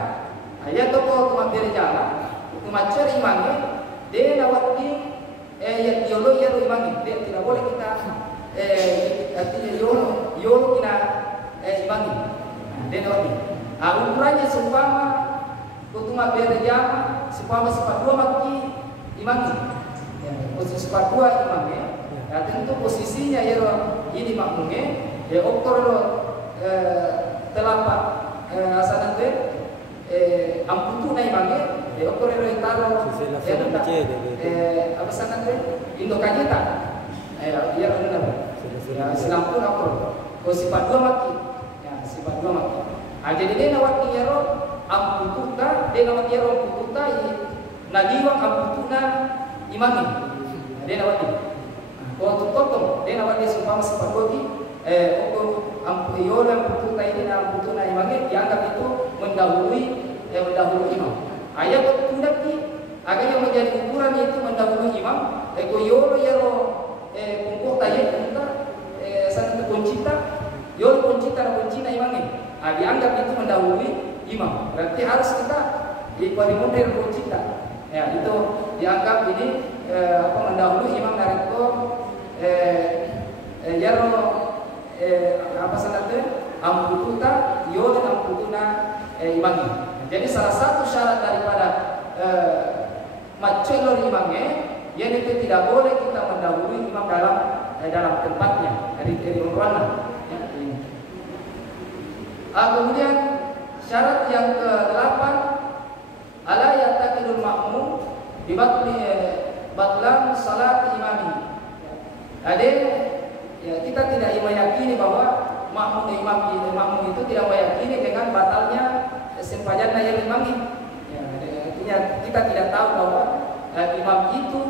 Ayat tu cuma berjalan. Macam imamnya, dia lawat di yolo imamnya, dia tidak boleh kita artinya yolo kita imamnya, dia lawat di. Ukurannya seumpama kutuma berjamaah, seumpama sepat 2 maki imamnya, posisi sepat 2 imamnya, tentu posisinya ini makmumnya, okor telapak asal nanti amputu na imamnya. Okor itu taruh apa sana tu Indo kajita ya benar silampun okor sifat 2 maki sifat 2 maki jadi dia nawat kiaro ampututa dia nawat kiaro ampututa nadiwang amputuna imami dia nawat dia kalau tutotong dia nawat dia sumpah sifat 2 okor ampuyola ampututa ini amputuna imami dianggap itu mendahului imam. Ayat tidak agar yang menjadi ukuran itu mendahului imam. Yoro kumpul tayat kita sana kuncita yoro kuncita imamnya. Dianggap itu mendahului imam. Berarti harus kita di model kuncita. Ya itu dianggap ini mendahului imam dari itu yoro apa sanatnya ampututa yo dan amputuna imangi. Jadi salah satu syarat daripada macelor imamnya, yaitu tidak boleh kita mendahului imam dalam tempatnya dari ruangan. Kemudian syarat yang ke-8, ala yataqidul ma'mum bi batlan salat imami. Ada ya, kita tidak meyakini bahwa makmum itu tidak meyakini dengan batalnya sempajannya yang imami. Ya, artinya kita tidak tahu bahwa imam itu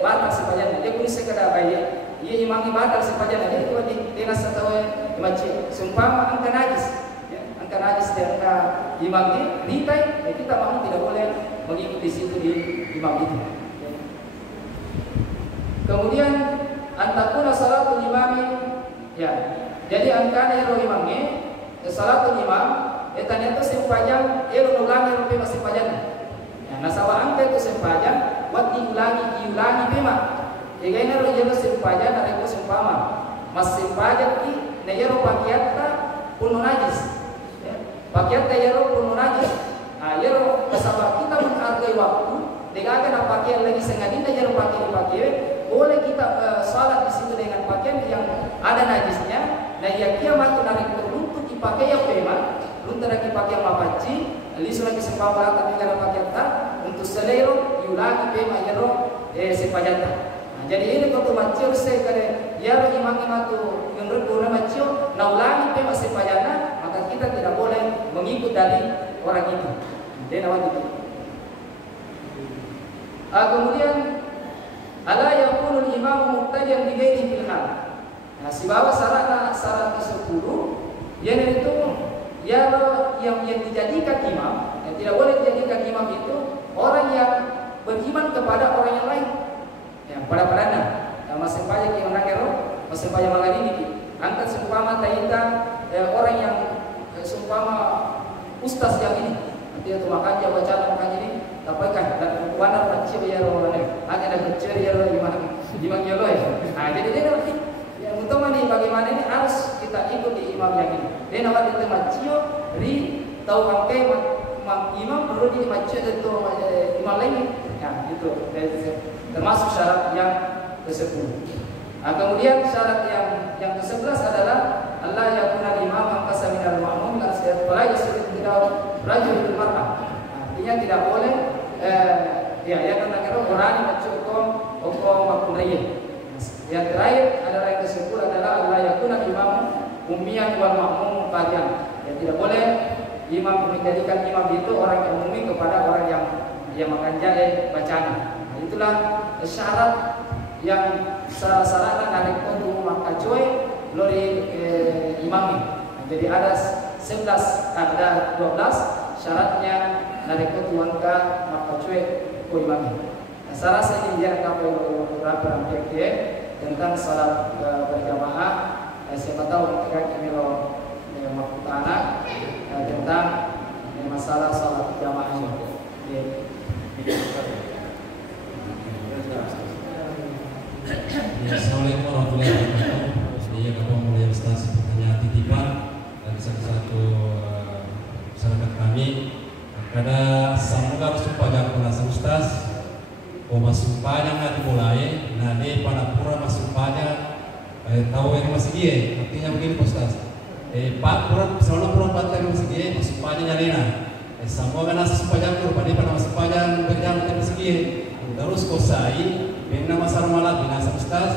batal sempajannya. Dia boleh sekadar baik. Ia imam batal sempajannya. Jadi kalau di nasatau masjid sumpama angka najis, ya, angka najis di angka imam ini ritai, ya, kita makmum tidak boleh mengikuti situ di imam itu. Ya. Kemudian antakuna salatul imami, ya. Jadi angkanya ero imamnya, salatul imam, ternyata sempajan ero ulangi rupi masih sempajan. Ya, nasawa angka itu sempajan, buat diulangi pema. Jika ini ero jero sempajan, ada itu sempama, mas sempajan di nejero pakiatta puno najis. Ya. Pakiatta jero puno najis. Nah, jero nasaba kita menghargai waktu, dengan akan pakaian lagi sengadina jero pakaian, boleh kita salat di situ dengan pakaian yang ada najisnya. Nah, ya kiamat narik untuk dipakai yang pema, untuk lagi pakai mapaci, lisu lagi sempama tapi karena pakai tak untuk selero, yulangi pema jero sepajata. Nah, jadi ini kalau macam saya kare ya imam itu yang berguna macam, nah ulangi pema sepajana, maka kita tidak boleh mengikut dari orang itu. Dan awal itu. Kemudian ala yaqulul imamu muqtadiyan bi ghairi fil hal. Nah, si bawah syarat ke-10 yaitu ya yang dijadikan imam, yang tidak boleh dijadikan imam itu orang yang beriman kepada orang yang lain. Ya, pada padana. Masih banyak yang nakero, masih banyak malah ini. Angkat seumpama taita orang yang seumpama ustaz yang ini. Nanti itu makan dia baca ini tapaikan dan warna kecil ya orang ada kecil ya imam ya loh. Nah, jadi dia yang utama nih bagaimana ini harus kita ikut di imam yang ini. Dia nawar di tempat cio ri tahu pakai imam perlu di masjid itu imam lain. Ya itu termasuk syarat yang ke-10. Nah, kemudian syarat yang ke-11 adalah Allah yakuna imam angkasa minal ma'mum dan setiap orang yang tidak rajul itu mar'ah. Artinya tidak boleh ya kan kira orang macam hukum makunaya. Yang terakhir adalah yang ke-10 adalah Allah yakuna imam ummiyan wal ma'mum qadian. Ya tidak boleh imam menjadikan imam itu orang yang ummi kepada orang yang menganjai bacaan. Nah, itulah syarat yang salah-salah narik untuk maka cuy lori imami. Nah, jadi ada 11 ada 12 syaratnya narik untuk maka cuy ku imami. Nah, saya rasa ini dia kapal berapa tentang salat berjamaah. Siapa tahu ketika kami lo makutana tentang masalah salat jamaah ini. Assalamualaikum warahmatullahi wabarakatuh. Iya, Bapak Mulia Ustaz, pertanyaan titipan dari satu masyarakat kami. Kada semoga supaya kurasa Ustaz, masupanya nggak dimulai. Nah, ini panapura masupanya tahu yang masih dia. Artinya begini Ustaz. Pak pura selalu pura patah masih dia masupanya nyalina. Semoga nasi supaya kurang pada masupanya berjalan ke masih dia. Terus kosai bina masar malah binasa Ustaz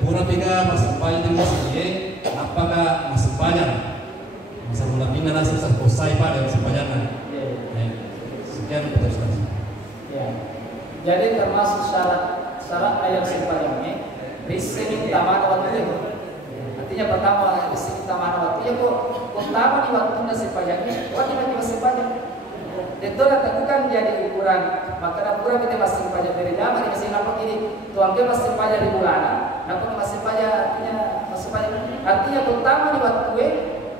pura tiga masupanya yang masih dia. Apakah masupanya masar malah bina nasi kosai pada masupanya? Sekian Ustaz. Ya. Jadi termasuk syarat ayat sepanjangnya risik taman waktu itu. Artinya pertama risik taman waktu itu kok pertama di waktu nasi sepanjangnya wajib masih panjang. Itu bukan jadi ukuran maka ukuran kita masih panjang dari zaman masih nampak ini tuang dia masih panjang di bulan. Nampak masih panjang artinya pertama di waktu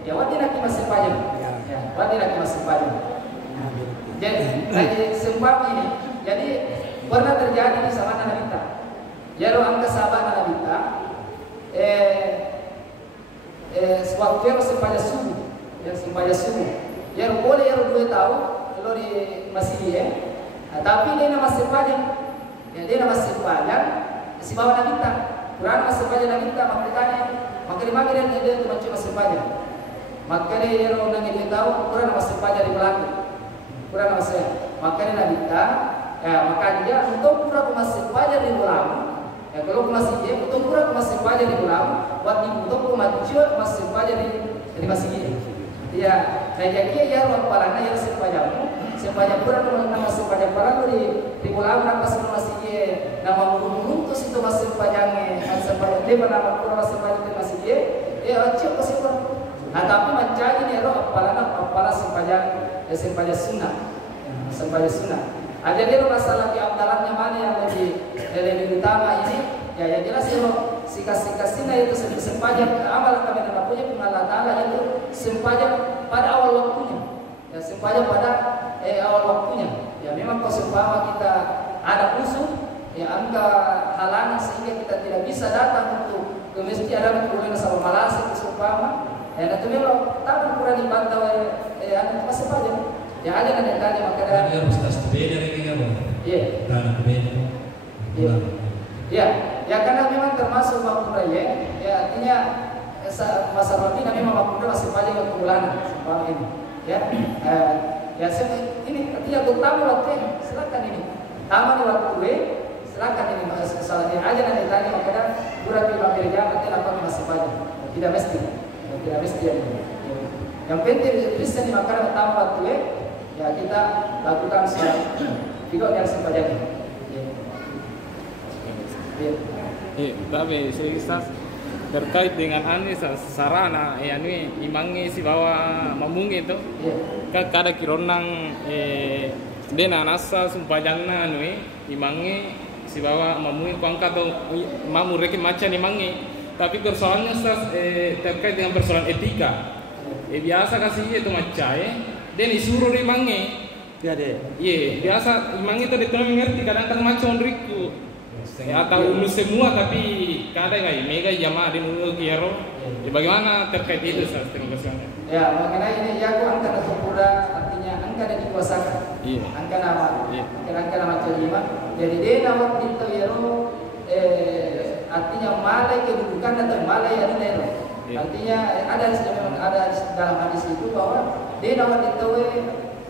ya wajib masih panjang. Ya, wajib masih panjang. Jadi sebab ini jadi pernah terjadi di zaman Nabi kita. Jaro angka sahabat Nabi kita waktu yang sembahyang subuh, yang sembahyang subuh, yang boleh yang 2 tahun kalau di masjid ya, tapi dia nama sembahyang, ya dia nama sembahyang si bawa nabita, Quran masih sembahyang nabita maka dia cuma sembahyang, maka dia orang yang dia tahu Quran nama sembahyang di belakang, Quran nama saya, maka dia nabita, ya maka dia untuk Quran masih sembahyang di belakang. Ya, kalau masih dia, untuk kurang masih banyak di bulan, buat di untuk masih banyak di masih dia. Ya, saya jadi ya orang palana yang sebanyak kurang masih banyak parang di bulan apa masih dia, nama burung itu masih banyaknya, masih banyak dia nama kurang masih banyak di masih dia, acik masih kurang. Nah tapi mencari dia orang palana sebanyak sunnah. Ada dia masalah di abdalannya mana yang lebih utama ini, ya jelas si kasih itu sepanjang amal kami dan punya Allah Taala itu sepanjang pada awal waktunya, ya sepanjang pada awal waktunya. Ya memang kalau seumpama kita ada musuh, ya angka halangan sehingga kita tidak bisa datang untuk ke masjid ada kemudian sama malas itu seumpama, ya nanti memang tak kurang dibantau anu masih panjang. Ya ada yang tanya maka ada. Ya harus beda lagi kan? Iya. Tanah beda. Iya. Ya karena memang termasuk waktu raya. Ya artinya masa roti memang waktu masih banyak waktu bulan seumpama ini. Ya. Ya ini artinya terutama waktu silakan ini. Taman di waktu silakan ini kesalahan aja nanti tanya maka ada kurang di mampir jam nanti apa masih banyak. Tidak mesti ya. Yang penting Kristen dimakan pertama waktu ya kita lakukan sholat tidak yang sebanyak ini. Tapi saya terkait dengan sarana ini imangi si bawa mamungi itu kan kada kironang dena nasa sumpajangna imangi si bawa mamungi kuangka atau mamu reki macan imangi tapi persoalannya terkait dengan persoalan etika biasa kasih itu macai dan disuruh imangi. Ya deh. Iya, biasa imangi itu dia mengerti kadang-kadang macam riku. Ya tahu semua tapi kadang nggak mega jamaah di mulut kiro. Ya bagaimana terkait itu saat dengan persoalannya? Ya mengenai ini ya aku angka sempurna artinya angka dan dikuasakan. Iya. Angka nama. Iya. Angka nama celima. Jadi dia nama itu yero artinya malai kedudukan atau malai yang ini. Artinya ada dalam hadis itu bahwa dia dapat ditahui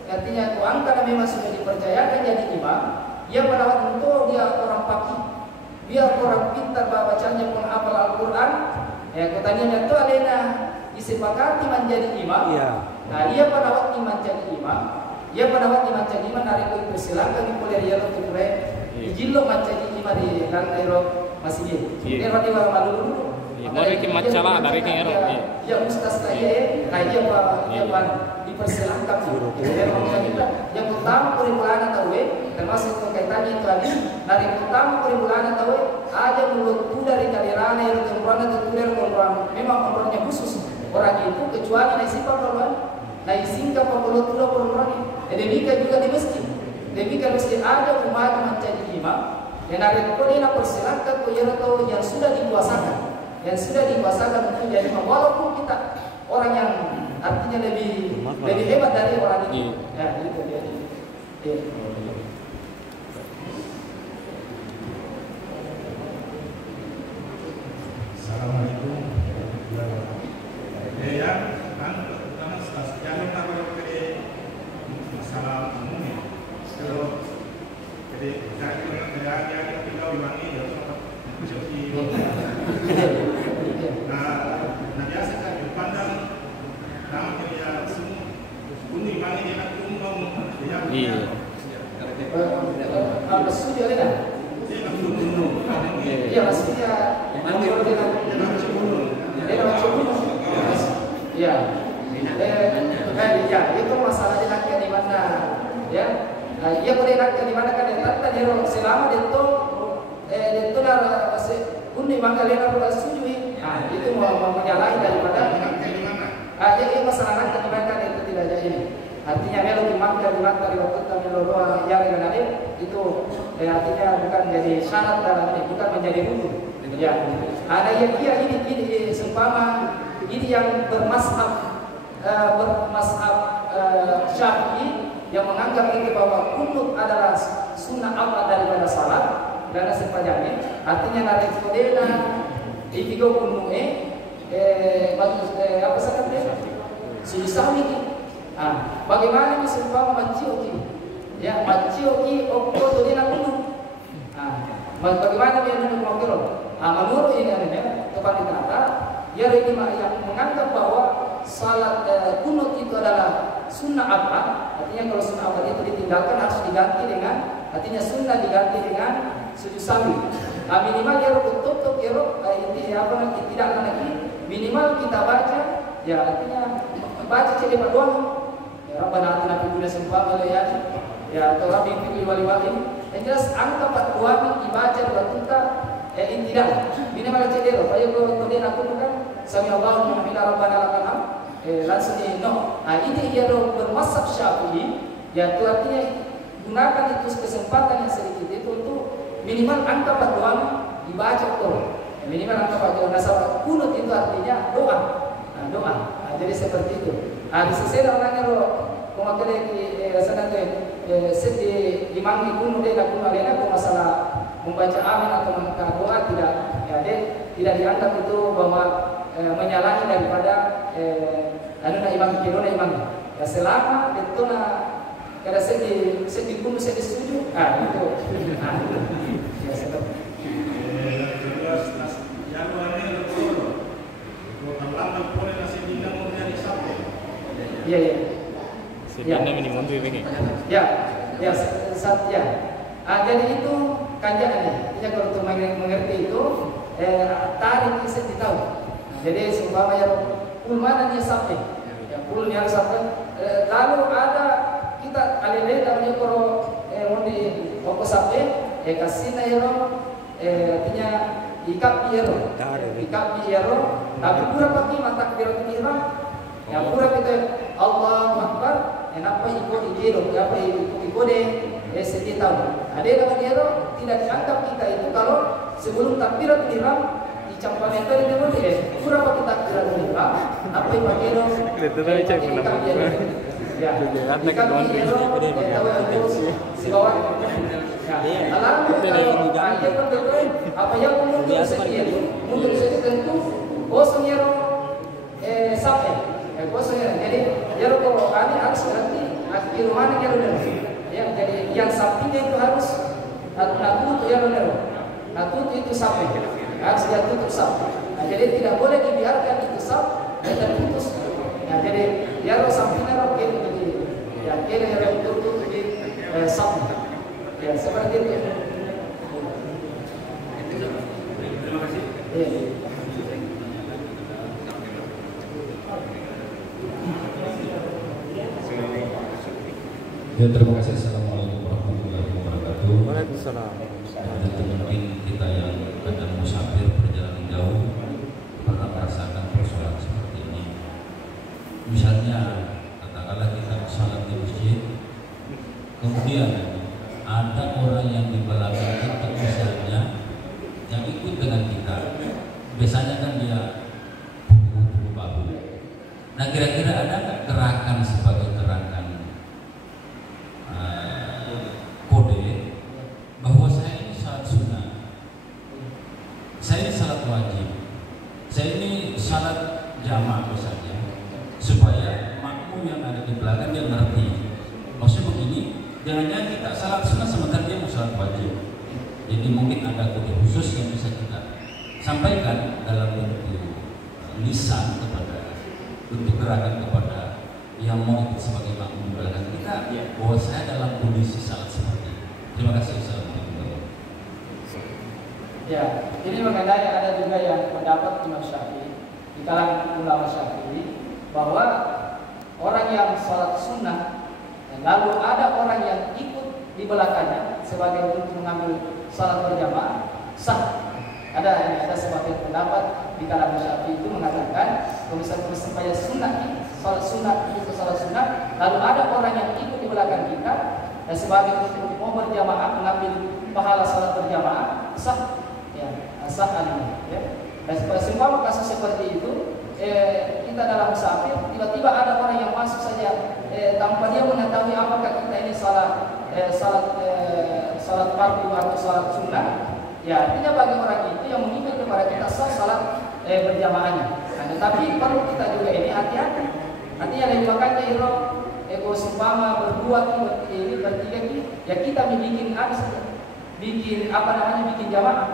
artinya angka memang sudah dipercayakan jadi imam. Dia pada waktu itu dia orang fakih, dia orang pintar bacanya pun hafal Al-Quran. Ya katanya itu alena disepakati menjadi imam. Iya. Nah dia pada waktu menjadi imam, hari itu persilakan di kuliah dia untuk dijilok menjadi imam di lantai masjid. Dia waktu malu dulu. Mari kita macalah dari kero. Ya ustaz saya, dia dipersilahkan. Yang pertama kurikulana tahu, termasuk kaitannya itu tadi. Dari pertama kurikulana tahu, ada mulut dari kadirana yang kumpulan atau kuder kumpulan. Memang kumpulannya khusus orang itu kecuali naisipah kumpulan, naisingkap kumpulan itu kumpulan. Demikian juga di masjid. Demikian masjid ada umat menjadi imam. Yang dari kurikulana persilahkan kuyer yang sudah dikuasakan. Yang sudah dikuasakan untuk jadi imam walaupun kita orang yang artinya lebih hebat dari orang itu. Ya itu dia. Ya. Assalamualaikum warahmatullahi wabarakatuh. Ya, kan pertama jangan tahu ke masalah umum ya. Kalau jadi saya tinggal di mana ya nah biasa kan dipandang nama dia semua kuning mana dia nak umum dia Apa sudah ada? dia nak umum Iya maksudnya menurut dia macam umum. Iya. Ya itu masalahnya nanti di mana ya? Ia boleh nanti di mana kan dia tadi selama itu masih unik maka lena boleh setuju. Nah itu mau menyalahi daripada jadi masalah nanti mereka itu tidak jadi ini. Artinya melo di mata di waktu kami doa yang dengan itu artinya bukan jadi syarat dalam ini, bukan menjadi rukun. Ya ada yang dia ini seumpama ini yang bermazhab Syafi'i yang menganggap itu bahwa kunut adalah sunnah apa daripada salat dan sepanjangnya. Artinya dari kodena ikigo kunue apa saja susah ini. Bagaimana ini seumpama macioki, ya macioki okko kodena kunut. Bagaimana dia menurut menurut ini tepat dikata, ya ini yang menganggap bahwa salat kunut itu adalah sunnah apa? Artinya kalau sunnah apa itu ditinggalkan harus diganti dengan, artinya sunnah diganti dengan sujud sawi. Minimal ya tutup ya ini apa nanti tidak lagi minimal kita baca ya artinya baca cepat doang. Ya Rabbana atina fid dunya hasanah ya atau Rabbi fil waliwali. Yang jelas angka 4 dibaca dua tuta tidak minimal cedera. Supaya kemudian aku bukan sami Allahu liman hamidah Rabbana lakal hamd. Langsung no. Ini dia bermazhab Syafi'i, ya itu artinya gunakan itu kesempatan yang sedikit itu untuk minimal angka 4 dibaca tuh. Minimal angka 4 nasab kunut itu artinya doa. Doa. Jadi seperti itu. Di sisi orangnya lo komakere di sana tuh sedi imam kunut dia kuno alena ko masalah membaca amin atau membaca doa tidak ya tidak dianggap itu bahwa menyalahi daripada imam kirona imam ya selama itu kada sedi kuno sedi setuju itu ya seperti iya iya Sebenarnya minimum itu ini. Ya Satya. Jadi itu kanjanya. Artinya kalau untuk mengerti itu tarik bisa ditahu. Jadi seumpama ya ulmana dia sampai. Ya ulnya sampai. Lalu ada kita alilai namanya kalau di pokok sampai kasihna ya artinya ikap biaro. Ikap biaro. Tapi pura pakai mata biaro ihram. Ya pura kita Allahu Akbar. Kenapa ikut ikiro? Apa ikut sedih tahu. Ada yang dia tidak dianggap kita itu kalau sebelum takbiratul ihram dicampur itu di mana berapa kita takbiratul ihram? Apa yang pakai itu? Itu tadi cek menapa. Ya. Jika ikiro si bawah. Ya. Alam apa yang mundur sedih? Mundur sedih tentu kosongnya sampai. Kosongnya. Jadi jero kalau kami harus berarti akhir mana yang benar. Ya, jadi yang sampingnya itu harus natutu yang benar. Natutu itu sampai harus dia tutup sampai. Nah, jadi tidak boleh dibiarkan itu sampai dan putus. Nah, jadi jero sampingnya roh kiri begini. Ya, kiri yang tutup di sampai. Ya, seperti itu. Terima kasih. Ya. Ya, terima kasih. Assalamualaikum warahmatullahi wabarakatuh. Waalaikumsalam. Tentu mungkin kita yang kadang musafir perjalanan jauh pernah merasakan persoalan seperti ini. Misalnya, katakanlah kita salat di masjid, kemudian ada orang yang di belakang kita misalnya yang ikut dengan kita. Biasanya kan dia pukul bahu. Nah, kira-kira ada nggak gerakan sebagai gerakan kode bahwa saya ini salat sunnah, saya ini salat wajib, saya ini salat jamaah misalnya, supaya makmum yang ada di belakang dia ngerti. Maksudnya begini, jangan-jangan kita salat sunnah sementara dia mau salat wajib. Jadi mungkin ada kode khusus yang bisa kita sampaikan dalam bentuk lisan kepada bentuk gerakan kepada yang mau ikut sebagai makmum belakang kita bahwa saya dalam kondisi salat seperti itu. Terima kasih. Assalamualaikum. Ya, ini mengenai ada juga yang pendapat Imam Syafi'i di kalangan ulama Syafi'i bahwa orang yang salat sunnah lalu ada orang yang ikut di belakangnya sebagai untuk mengambil salat berjamaah sah. Ada sebagian pendapat di kalangan Syafi'i itu mengatakan kalau misalnya supaya sunnah salat sunnah lalu ada orang yang ikut di belakang kita dan sebagai untuk mau berjamaah mengambil pahala salat berjamaah sah ya sah ya. Dan semua kasus seperti itu kita dalam musafir, tiba-tiba ada orang yang masuk saja tanpa dia mengetahui apakah kita ini salat fardu atau salat sunnah. Ya, artinya bagi orang itu yang mengingat kepada kita salat berjamaahnya. Nah, tetapi perlu kita juga ini hati-hati. Artinya dari makanya ego seumpama berdua ini bertiga ini, ya kita bikin bikin jamaah.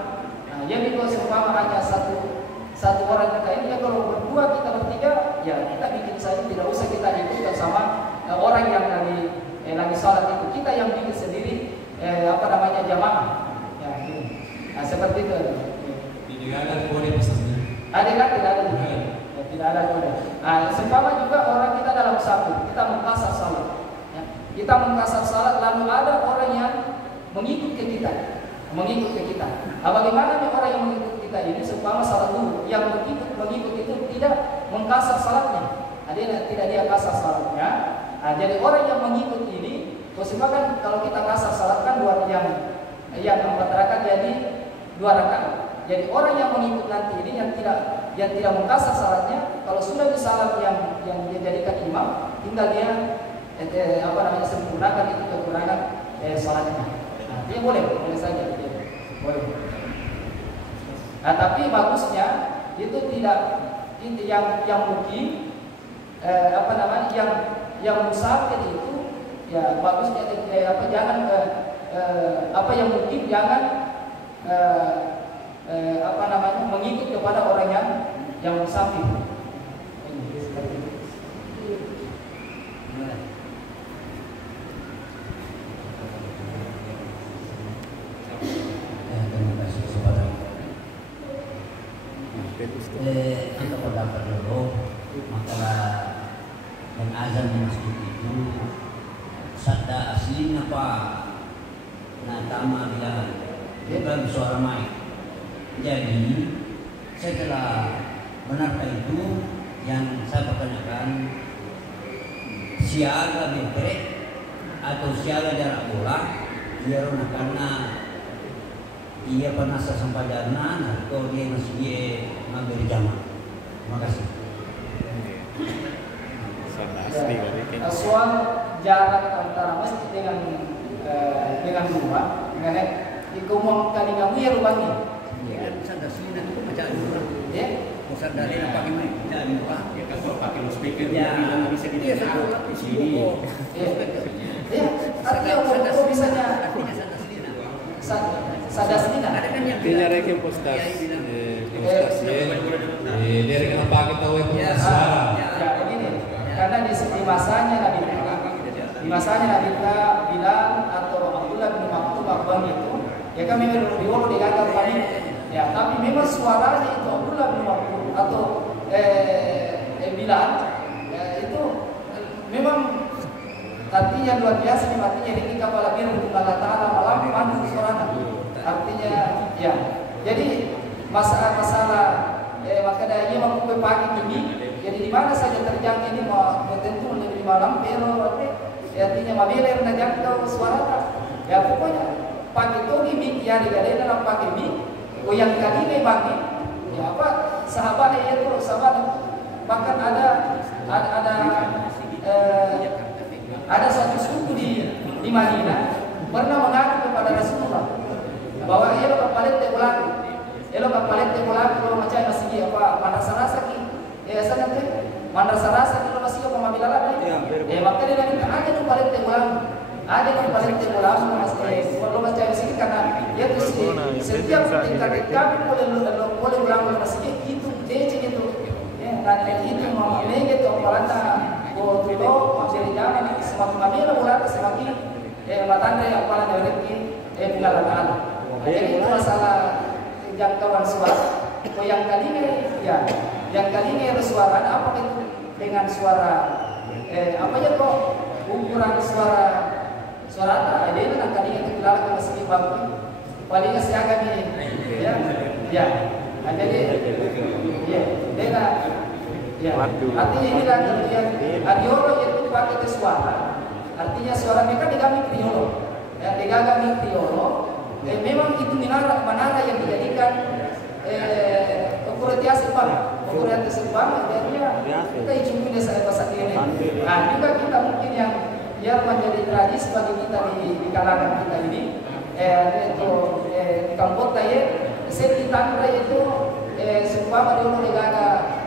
Nah, jadi kalau seumpama hanya satu orang kita ini, ya kalau berdua kita bertiga, ya kita bikin saja, tidak usah kita ikutkan sama orang yang lagi sholat itu, kita yang bikin sendiri jamaah. Ya, gitu. Nah, seperti itu. Tidak ada kode pesannya. Ada kan? Tidak ada. Ya, tidak ada kode. Nah, seumpama juga orang kita dalam musafir, kita mengkasar salat. Ya, kita mengkasar salat, lalu ada orang yang mengikut ke kita. Nah, bagaimana nih orang yang mengikut kita ini seumpama salat dulu, yang mengikut itu tidak mengkasar salatnya. Nah, dia kasar salatnya. Nah, jadi orang yang mengikut ini, kan kalau kita kasar salat kan yang 4 rakaat jadi 2 rakaat. Jadi orang yang mengikut nanti ini yang tidak mengkasar salatnya, kalau sudah di salat yang dia jadikan imam, tinggal dia sempurnakan itu kekurangan salatnya. Nah, dia boleh saja, boleh. Nah, tapi bagusnya itu tidak yang mungkin yang musafir itu, ya bagusnya jangan yang mungkin jangan mengikut kepada orang yang musafir. Untuk pendapat dulu, masalah yang azan di masjid itu sabda aslinya apa? Nah, tama bilang bukan suara mic. Jadi setelah benarkah itu yang saya pertanyakan, siaga bentrek atau siaga jarak bola, karena ia pernah sampai dana atau dia masih ngambil jamaah. Terima kasih. Soal jarak antara masjid dengan rumah, di kumong kalingamu ya rumahnya. Sanda sini itu macam itu. Ya. Pusat dari pakai mic. Jadi Ya kan kalau pakai loudspeaker ya bisa iya satu di sini. Iya. Artinya kok bisanya sada sini nah. Ada kan yang Dia rekem postas. Dia rekem apa kita suara. Ya begini. Karena di masanya Nabi Bilal atau Abdullah bin Maktum Akbar itu, ya kan memang diwolo digagal paling. Ya, tapi memang suaranya itu Abdullah bin Maktum atau Bilal itu memang artinya luar biasa nih, artinya ini kepala biru untuk Allah Ta'ala malam pandu suaranya. Artinya ya. Jadi masalah maka dari mampu pagi ini, jadi di mana saja terjangkau ini mau tentu lebih malam pero artinya mabile na jangkau suara. Ya pokoknya pagi itu mimpi ya digadai dalam pagi mimpi goyang kali ini bagi ya apa sahabat bahkan ada suatu suku di Madinah pernah mengaku kepada Rasulullah bahwa ia kapalit ulang kalau macam masih apa mandrasa ki ya sana tu mandrasa kalau masih apa mabila maka dia nanti ada tu palit ulang kalau macam masih karena ya tu setiap tingkat kami boleh ulang masih itu DC itu ya dan itu memilih itu palana tulo jadi jangan semakin mabila ulang semakin matanda yang palana dari pengalaman. Jadi itu masalah jangkauan suara. Yang kalinya suara apa itu dengan suara apa ya kok ukuran suara ada dia kan kalinya kelar ke meski bangku paling siaga ni ya jadi ya dia ya artinya ini lah kemudian adiolo itu dipakai ke suara artinya suara mereka digami kriolo ya digami kriolo memang itu menara yang dijadikan kuretias Pak Kemudian tersebar jadinya kita ujungnya saya pasang ini. Nah juga kita mungkin yang menjadi tradisi bagi kita di kalangan kita ini, itu di Kampota ya, seti tanda itu seumpama dulu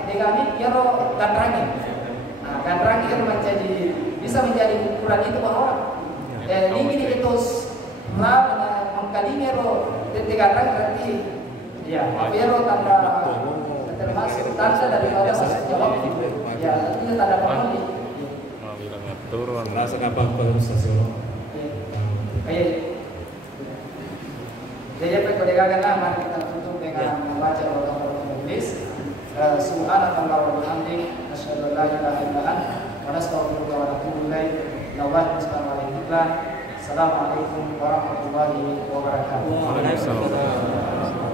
negani kiro gandrangi. Nah gandrangi itu bisa menjadi ukuran itu bahwa ini itu mengkali kiro gandrangi berarti ya kiro tanda termasuk tanda daripada bahasa Jawa. Ya artinya tanda pamali. Turun. Rasa kapal stasiun. Kayak jadi perkodegan nama kita tutup dengan membaca doa Inggris. Subhanallah wa bihamdihi asyhadu an la ilaha illa anta wa nastaghfiruka wa natubu ilaik. Assalamualaikum warahmatullahi wabarakatuh. Waalaikumsalam.